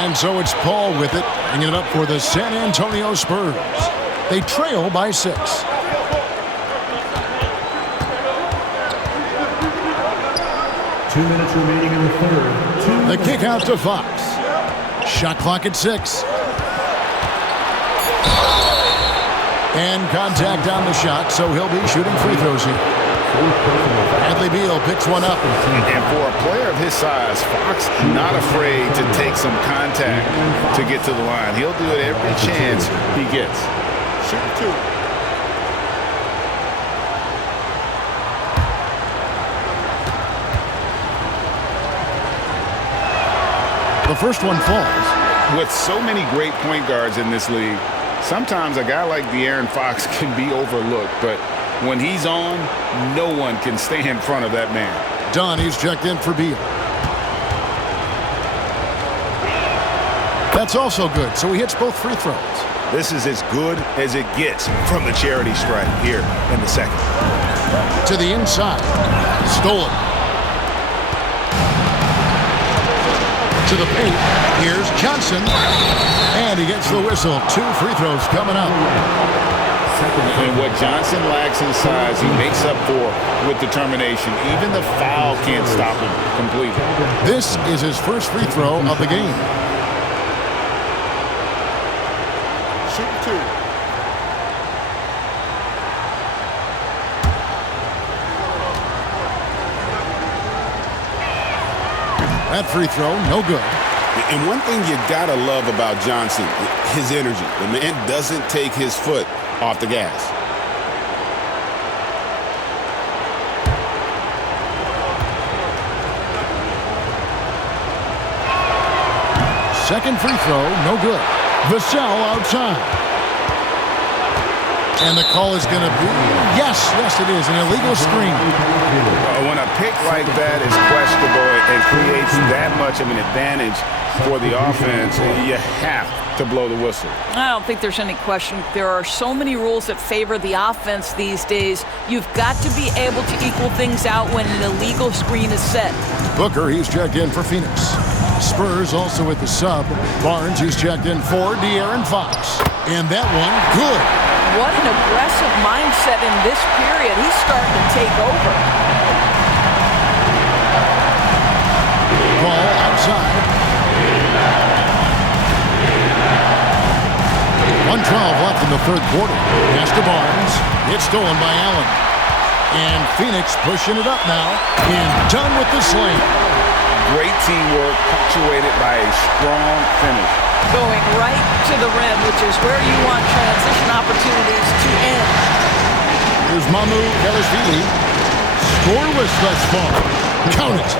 And so it's Paul with it, bringing it up for the San Antonio Spurs. They trail by 6. 2 minutes remaining in the third. The kick out to Fox. Shot clock at 6. And contact on the shot, so he'll be shooting free throws here. Bradley Beal picks one up. And for a player of his size, Fox not afraid to take some contact to get to the line. He'll do it every chance he gets. Shooting 2. The first one falls. With so many great point guards in this league, sometimes a guy like De'Aaron Fox can be overlooked, but when he's on, no one can stay in front of that man. Donnie's checked in for Beal. That's also good, so he hits both free throws. This is as good as it gets from the charity stripe here in the second. To the inside. Stolen. To the paint. Here's Johnson. And he gets the whistle. 2 free throws coming up. And what Johnson lacks in size, he makes up for with determination. Even the foul can't stop him completely. This is his first free throw of the game. Shoot 2. That free throw, no good. And one thing you gotta love about Johnson, his energy. The man doesn't take his foot off the gas. Second free throw, no good. Vassell outside. And the call is going to be, yes, it is, an illegal screen. When a pick like that is questionable and creates that much of an advantage for the offense, you have to blow the whistle. I don't think there's any question. There are so many rules that favor the offense these days. You've got to be able to equal things out when an illegal screen is set. Booker, he's checked in for Phoenix. Spurs also with the sub. Barnes, he's checked in for De'Aaron Fox. And that one, good. What an aggressive mindset in this period. He's starting to take over. Ball outside. 1:12 left in the third quarter. Pass to Barnes. It's stolen by Allen. And Phoenix pushing it up now. And done with the slam. Great teamwork, punctuated by a strong finish. Going right to the rim, which is where you want transition opportunities to end. Here's Mamu Kelishvili. Scoreless thus far. Count it.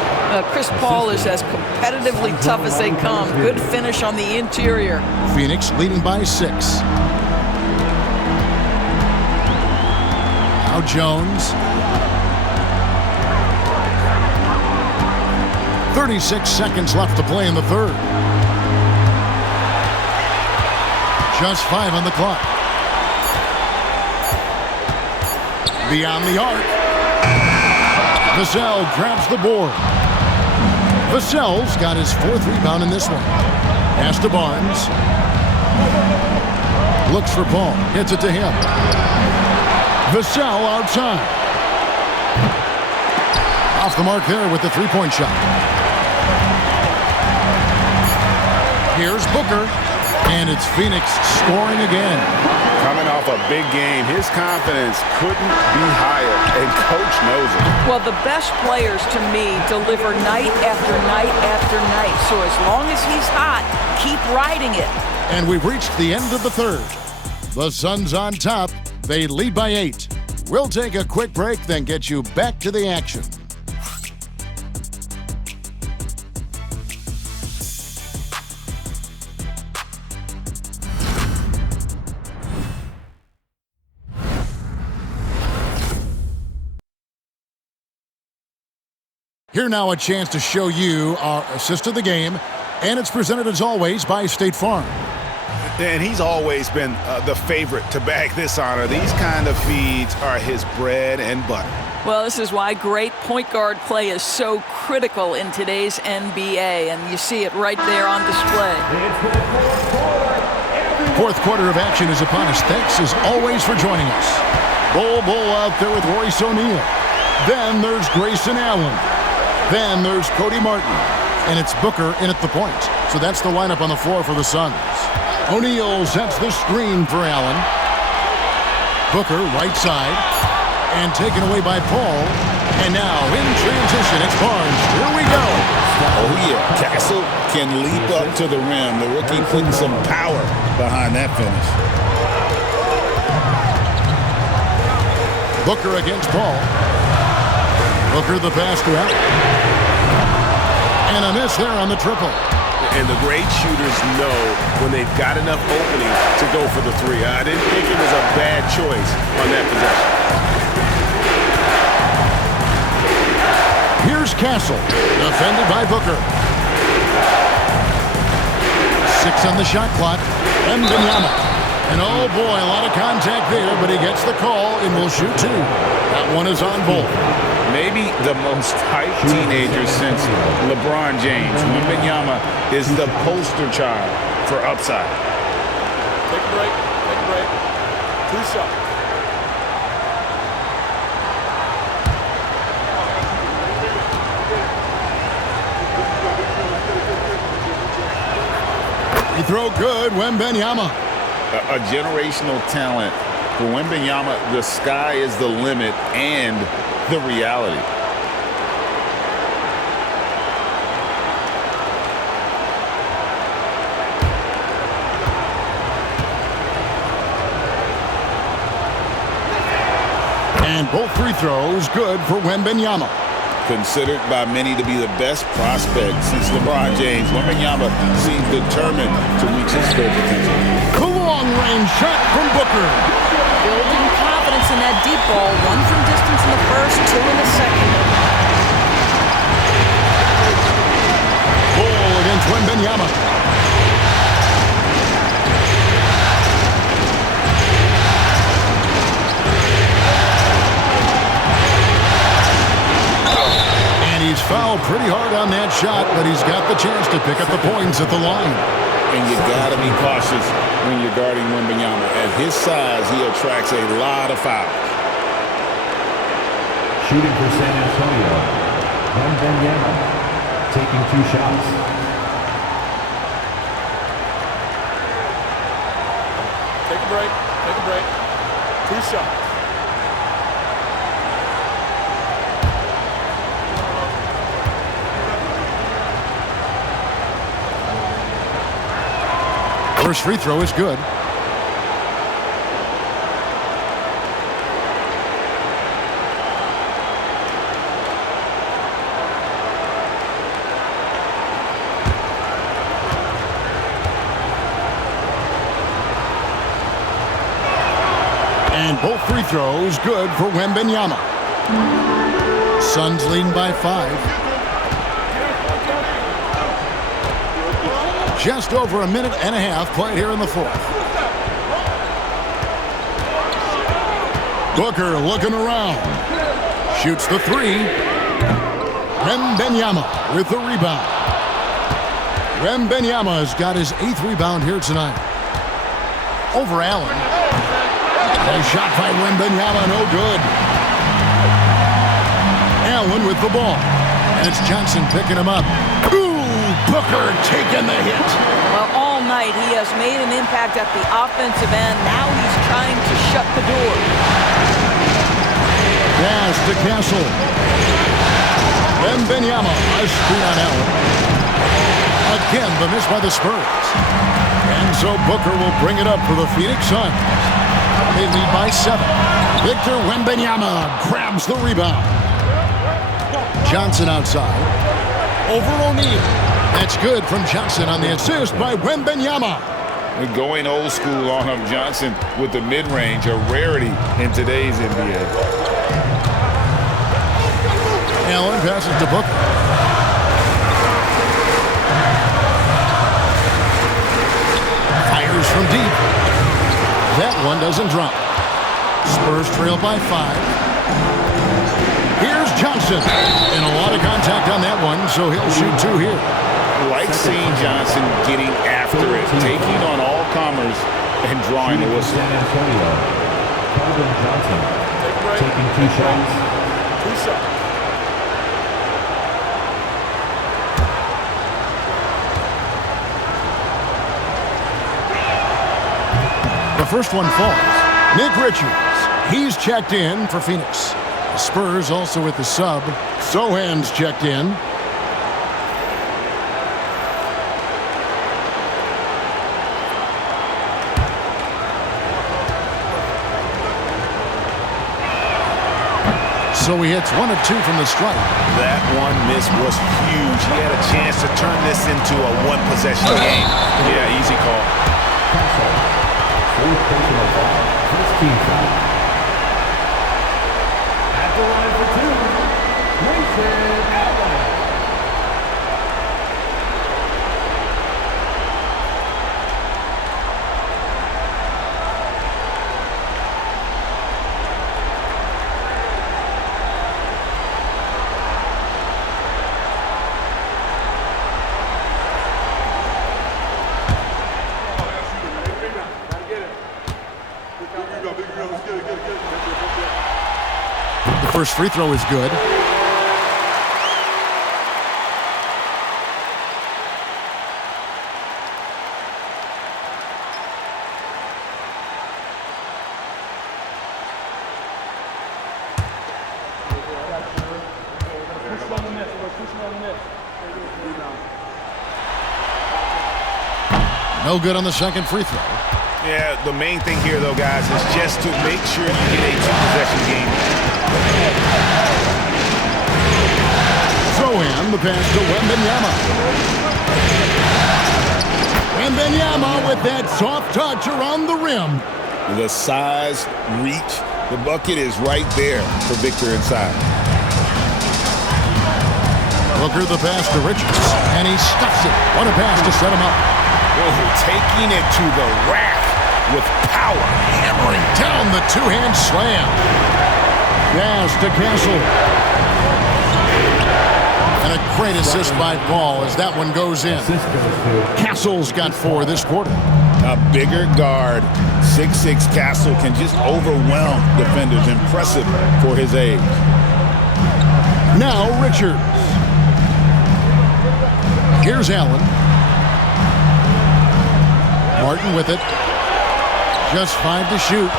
Chris Paul is as competitively tough as they come. Good finish on the interior. Phoenix leading by 6. Now Jones. 36 seconds left to play in the third. Just 5 on the clock. Beyond the arc. Vassell grabs the board. Vassell's got his 4th rebound in this one. Pass to Barnes. Looks for Paul. Hits it to him. Vassell outside. Off the mark there with the three-point shot. Here's Booker. And it's Phoenix scoring again. Coming off a big game, his confidence couldn't be higher, and coach knows it. Well, the best players, to me, deliver night after night after night. So as long as he's hot, keep riding it. And we've reached the end of the third. The Suns on top. They lead by 8. We'll take a quick break, then get you back to the action. Here now a chance to show you our assist of the game, and it's presented as always by State Farm. And he's always been the favorite to bag this honor. These kind of feeds are his bread and butter. Well, this is why great point guard play is so critical in today's NBA, and you see it right there on display. Fourth quarter of action is upon us. Thanks as always for joining us. Bull out there with Royce O'Neal. Then there's Grayson Allen. Then there's Cody Martin. And it's Booker in at the point. So that's the lineup on the floor for the Suns. O'Neal sets the screen for Allen. Booker right side. And taken away by Paul. And now in transition, it's Barnes. Here we go. Oh, yeah. Castle can leap up to the rim. The rookie putting some power behind that finish. Booker against Paul. Booker the pass to Allen. And a miss there on the triple. And the great shooters know when they've got enough opening to go for the three. I didn't think it was a bad choice on that possession. Here's Castle, defended by Booker. 6 on the shot clock. And Wembanyama. And oh boy, a lot of contact there, but he gets the call and will shoot 2. That one is on both. Maybe the most hyped teenager since LeBron James. Wembanyama is the poster child for upside. Take a break. 2 shots. throw good, Wembanyama. A generational talent. For Wembanyama, the sky is the limit and the reality. And both free throws good for Wembanyama. Considered by many to be the best prospect since LeBron James, Wembanyama seems determined to reach his full potential. The long-range shot from Booker. Building confidence in that deep ball. 1 from distance in the first, 2 in the second. Ball against Wembanyama. He's fouled pretty hard on that shot, but he's got the chance to pick up the points at the line. And you got to be cautious when you're guarding Wembanyama. At his size, he attracts a lot of fouls. Shooting for San Antonio, Wembanyama taking 2 shots. Take a break. Take a break. 2 shots. First free throw is good. And both free throws good for Wembanyama. Suns leading by 5. Just over a minute and a half played here in the fourth. Booker looking around. Shoots the 3. Wembanyama with the rebound. Wembanyama has got his 8th rebound here tonight. Over Allen. A shot by Wembanyama, no good. Allen with the ball. And it's Johnson picking him up. Booker taking the hit. Well, all night he has made an impact at the offensive end. Now he's trying to shut the door. Pass to Castle. Wembanyama, a screen on Allen. Again, the miss by the Spurs. And so Booker will bring it up for the Phoenix Suns. They lead by 7. Victor Wembanyama grabs the rebound. Johnson outside. Over O'Neal. That's good from Johnson on the assist by Wembanyama. We're going old school on him, Johnson, with the mid-range, a rarity in today's NBA. Allen passes to Booker. Fires from deep. That one doesn't drop. Spurs trail by 5. Here's Johnson. And a lot of contact on that one, so he'll shoot 2 here. Like seeing Johnson getting after it, taking on all comers and drawing the whistle. San Antonio, Calvin Johnson taking 2 shots. 2 shots. The first one falls. Nick Richards, he's checked in for Phoenix. The Spurs also with the sub. Sohan's checked in. So he hits 1 of 2 from the strike. That one miss was huge. He had a chance to turn this into a 1-possession game. Yeah, easy call. Fourth personal foul. First team foul. At the line for 2, Grayson Allen. The first free throw is good. No good on the second free throw. Yeah, the main thing here, though, guys, is just to make sure you get a two-possession game. Throw in the pass to Wembanyama. Wembanyama with that soft touch around the rim. The size, reach, the bucket is right there for Victor inside. Booker the pass to Richards, and he stuffs it. What a pass to set him up. Oh, taking it to the rack with power. Hammering down the two-hand slam. Pass to Castle. And a great assist by Paul as that one goes in. Castle's got 4 this quarter. A bigger guard, 6'6" Castle can just overwhelm defenders. Impressive for his age. Now Richards. Here's Allen. Martin with it. Just 5 to shoot.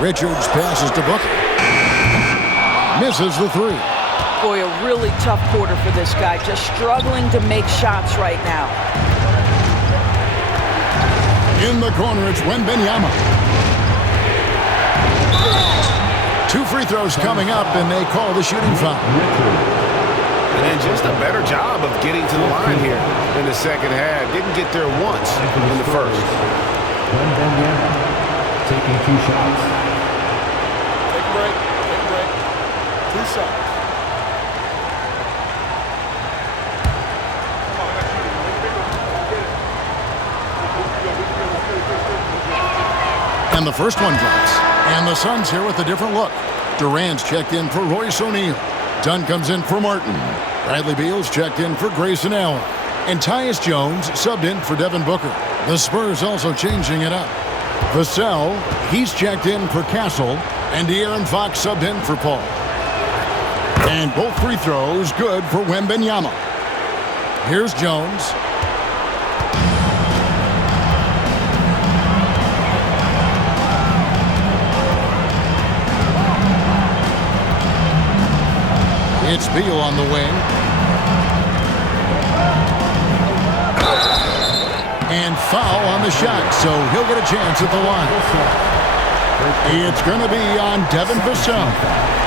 Richards passes to Booker. Misses the 3. Boy, a really tough quarter for this guy. Just struggling to make shots right now. In the corner, it's Wembanyama. 2 free throws coming up, and they call the shooting foul. And just a better job of getting to the line here in the second half. Didn't get there once in the first. Taking 2 shots. Take a break. Take a break. 2 shots. And the first one drops. And the Suns here with a different look. Durant's checked in for Royce O'Neal. Dunn comes in for Martin. Bradley Beal's checked in for Grayson Allen. And Tyus Jones subbed in for Devin Booker. The Spurs also changing it up. Vassell, he's checked in for Castle. And De'Aaron Fox subbed in for Paul. And both free throws good for Wembanyama. Here's Jones. It's Beal on the wing. And foul on the shot, so he'll get a chance at the line. It's going to be on Devin Vassell.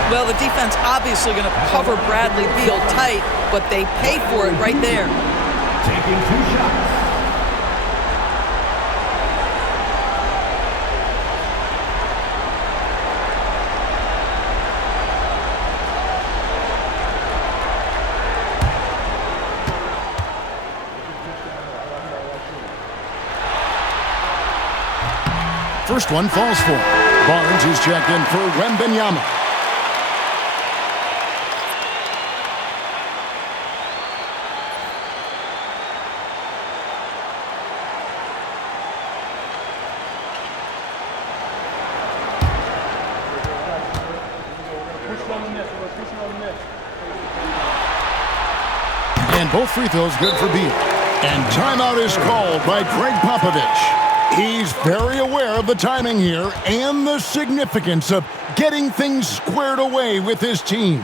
Well, the defense obviously going to cover Bradley Beal tight, but they pay for it right there. Taking 2 shots. First one falls for him. Barnes is checked in for Wembanyama. And both free throws good for Beal. And timeout is called by Greg Popovich. He's very aware of the timing here and the significance of getting things squared away with his team.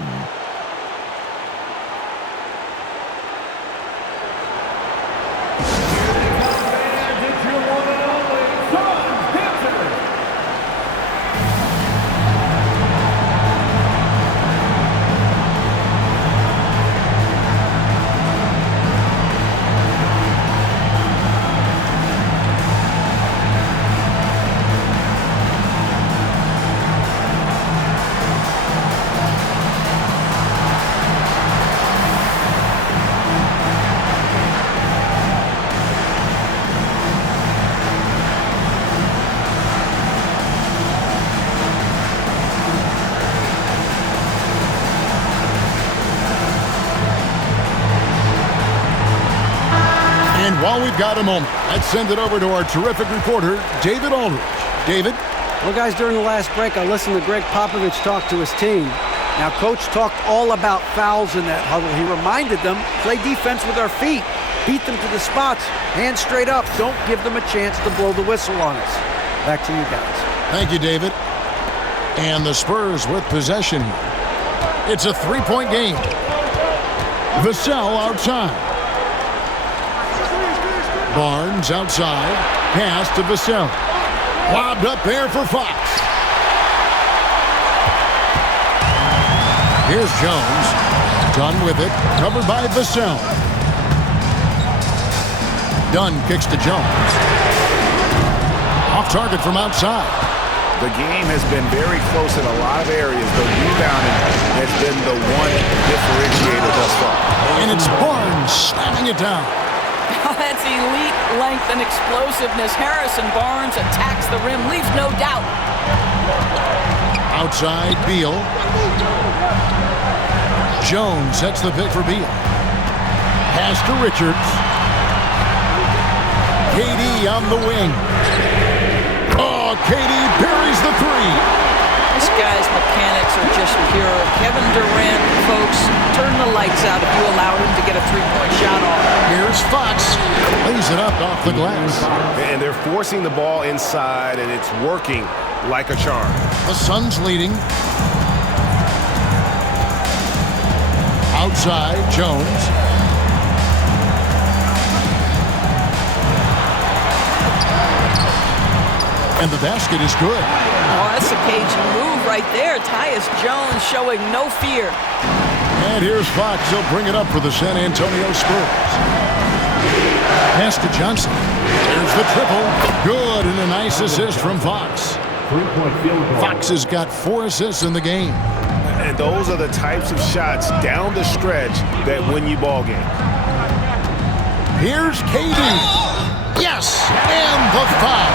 While we've got a moment, let's send it over to our terrific reporter, David Aldridge. David? Well, guys, during the last break, I listened to Greg Popovich talk to his team. Now, Coach talked all about fouls in that huddle. He reminded them, play defense with our feet. Beat them to the spots. Hands straight up. Don't give them a chance to blow the whistle on us. Back to you guys. Thank you, David. And the Spurs with possession here. It's a 3-point game. Vassell outside. Barnes outside. Pass to Vassell. Lobbed up there for Fox. Here's Jones. Dunn with it. Covered by Vassell. Dunn kicks to Jones. Off target from outside. The game has been very close in a lot of areas, but rebounding has been the one differentiator thus far. And it's Barnes slamming it down. Oh, that's elite length and explosiveness. Harrison Barnes attacks the rim, leaves no doubt. Outside, Beal. Jones sets the pick for Beal. Pass to Richards. KD on the wing. Oh, KD buries the three. This guy's mechanics are just pure. Kevin Durant, folks, turn the lights out if you allow him to get a three-point shot off. Here's Fox. Lays it up off the glass. And they're forcing the ball inside, and it's working like a charm. The Suns leading. Outside, Jones. And the basket is good. Oh, that's a Cajun move right there. Tyus Jones showing no fear. And here's Fox. He'll bring it up for the San Antonio Spurs. Pass to Johnson. There's the triple. Good, and a nice assist from Fox. Fox has got 4 assists in the game. And those are the types of shots down the stretch that win you ball games. Here's KD. Yes, and the foul.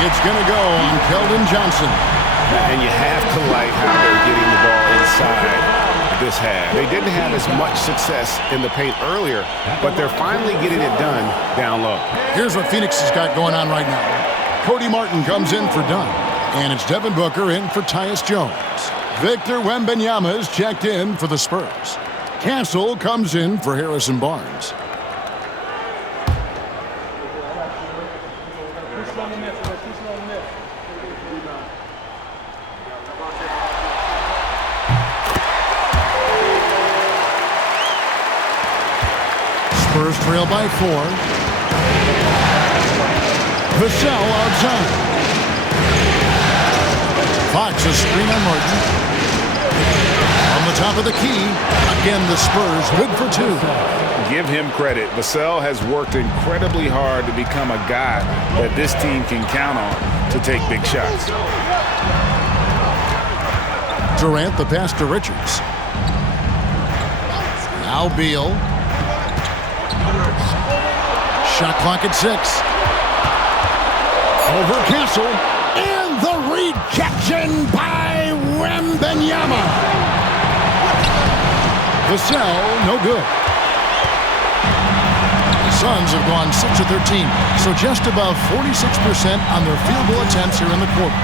It's going to go on Keldon Johnson. And you have to like how they're getting the ball inside this half. They didn't have as much success in the paint earlier, but they're finally getting it done down low. Here's what Phoenix has got going on right now. Cody Martin comes in for Dunn, and it's Devin Booker in for Tyus Jones. Victor Wembanyama is checked in for the Spurs. Cancel comes in for Harrison Barnes. Spurs trail by 4. Vassell outside. Fox a screen on Martin. On the top of the key. Again, the Spurs good for 2. Give him credit. Vassell has worked incredibly hard to become a guy that this team can count on to take big shots. Durant the pass to Richards. Now Beal. Shot clock at 6. Over Castle. And the rejection by Wembanyama. Vassell, no good. The Suns have gone 6 of 13, so just above 46% on their field goal attempts here in the quarter.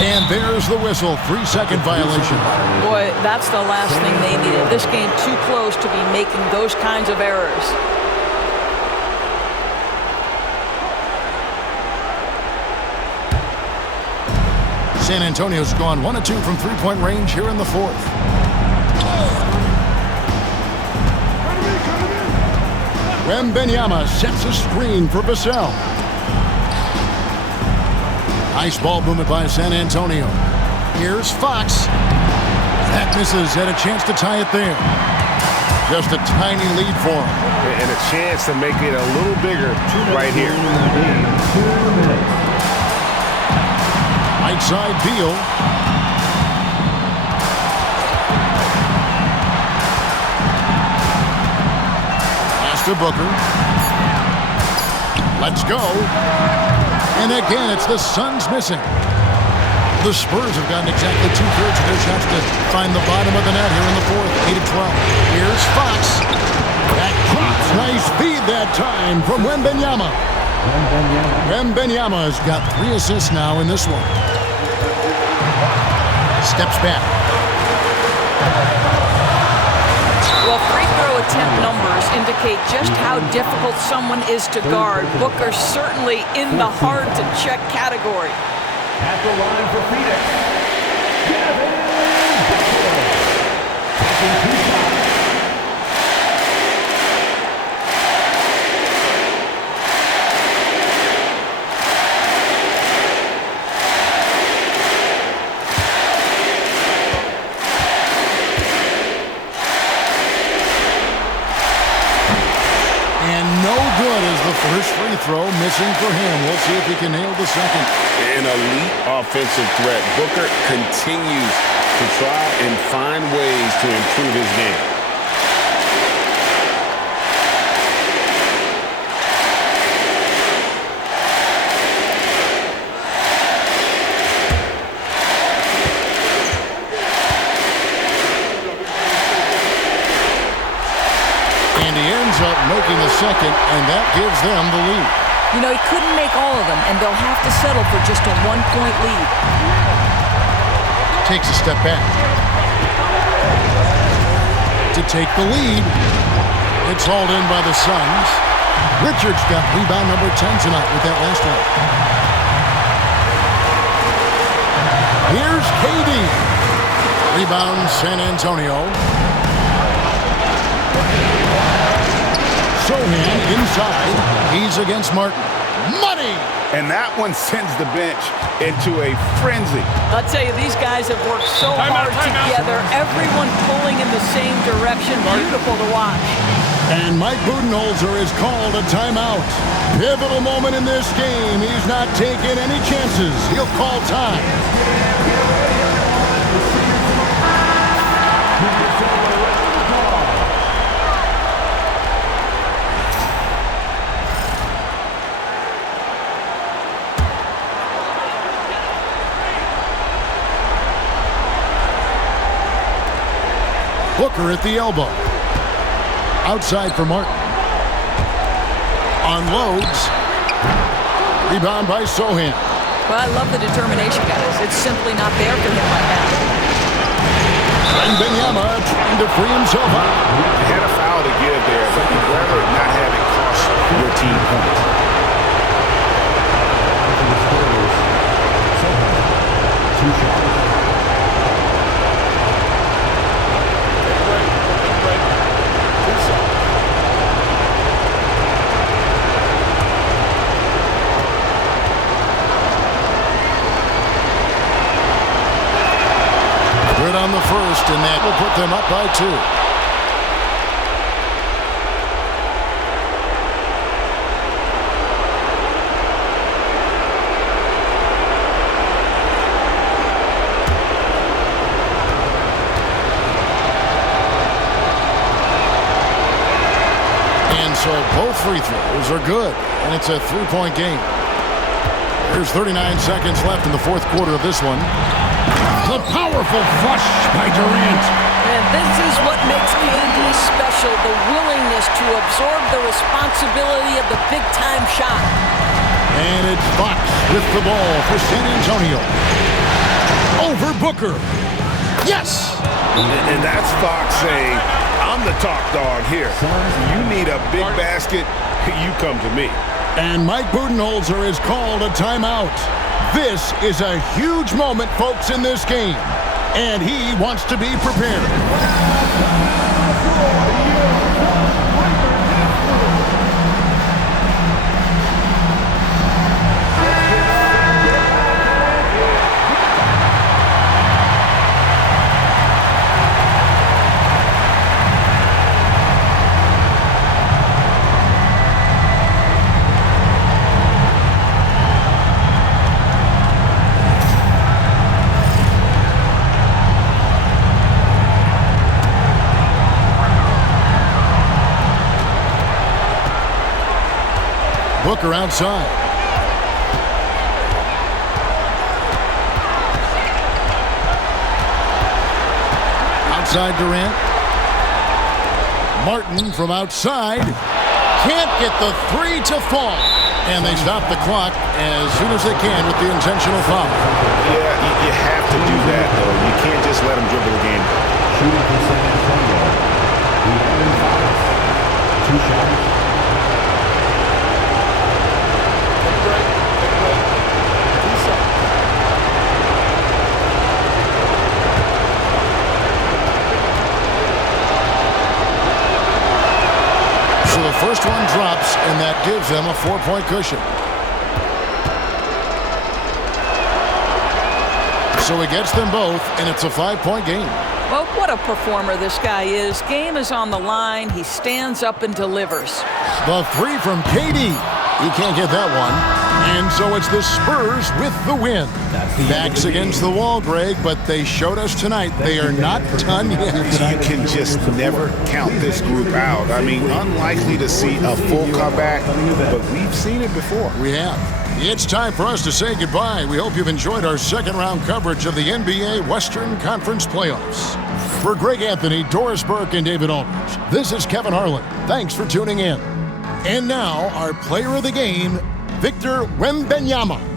And there's the whistle, 3-second violation. Boy, that's the last thing they needed. This game too close to be making those kinds of errors. San Antonio's gone 1 of 2 from three-point range here in the 4th. Wembanyama sets a screen for Vassell. Nice ball movement by San Antonio. Here's Fox. That misses, had a chance to tie it there. Just a tiny lead for him. And a chance to make it a little bigger right here. Right side, Beal. Pass to Booker. Let's go. And again, it's the Suns missing. The Spurs have gotten exactly 2/3 of their shots to find the bottom of the net here in the 4th, 8-12. Here's Fox. That drops. Nice feed that time from Wembanyama. Wembanyama has got 3 assists now in this one. Steps back. Well, free throw attempt numbers indicate just how difficult someone is to guard. Booker's certainly in the hard-to-check category. At the line for Phoenix, Devin Booker. throw missing for him. We'll see if he can nail the second. An elite offensive threat. Booker continues to try and find ways to improve his game. And he ends up making the second, and that gives them the lead. You know, he couldn't make all of them, and they'll have to settle for just a one-point lead. Takes a step back to take the lead. It's hauled in by the Suns. Richards got rebound number 10 tonight with that last one. Here's KD. Rebound San Antonio. Sohan inside. He's against Martin. Money! And that one sends the bench into a frenzy. I'll tell you, these guys have worked so hard together. Everyone pulling in the same direction. Beautiful to watch. And Mike Budenholzer is called a timeout. Pivotal moment in this game. He's not taking any chances. He'll call time. Booker at the elbow. Outside for Martin. Unloads. Rebound by Sohan. Well, I love the determination, guys. It's simply not there for him right now. Wembanyama trying to free himself up. You had a foul to give there, but you'd rather not have it cost your team points. Two shots. Good on the first, and that will put them up by 2. And so both free throws are good, and it's a 3-point game. There's 39 seconds left in the fourth quarter of this one. The powerful flush by Durant. And this is what makes KD special, the willingness to absorb the responsibility of the big-time shot. And it's Fox with the ball for San Antonio. Over Booker. Yes! And that's Fox saying, I'm the top dog here. You need a big basket, you come to me. And Mike Budenholzer is called a timeout. This is a huge moment, folks, in this game. And he wants to be prepared. Booker outside. Outside Durant. Martin from outside. Can't get the 3 to fall. And they stop the clock as soon as they can with the intentional foul. Yeah, you have to do that, though. You can't just let them dribble the game. Shooting for San Antonio. De'Aaron Fox. 2 shots. So the first one drops, and that gives them a 4-point cushion. So he gets them both, and it's a 5-point game. Well, what a performer this guy is. Game is on the line. He stands up and delivers. The 3 from KD He can't get that one. And so it's the Spurs with the win. Backs against the wall, Greg, but they showed us tonight they are not done yet. You can just never count this group out. I mean, unlikely to see a full comeback, but we've seen it before. We have. It's time for us to say goodbye. We hope you've enjoyed our second-round coverage of the NBA Western Conference Playoffs. For Greg Anthony, Doris Burke, and David Aldridge, this is Kevin Harlan. Thanks for tuning in. And now, our player of the game, Victor Wembanyama.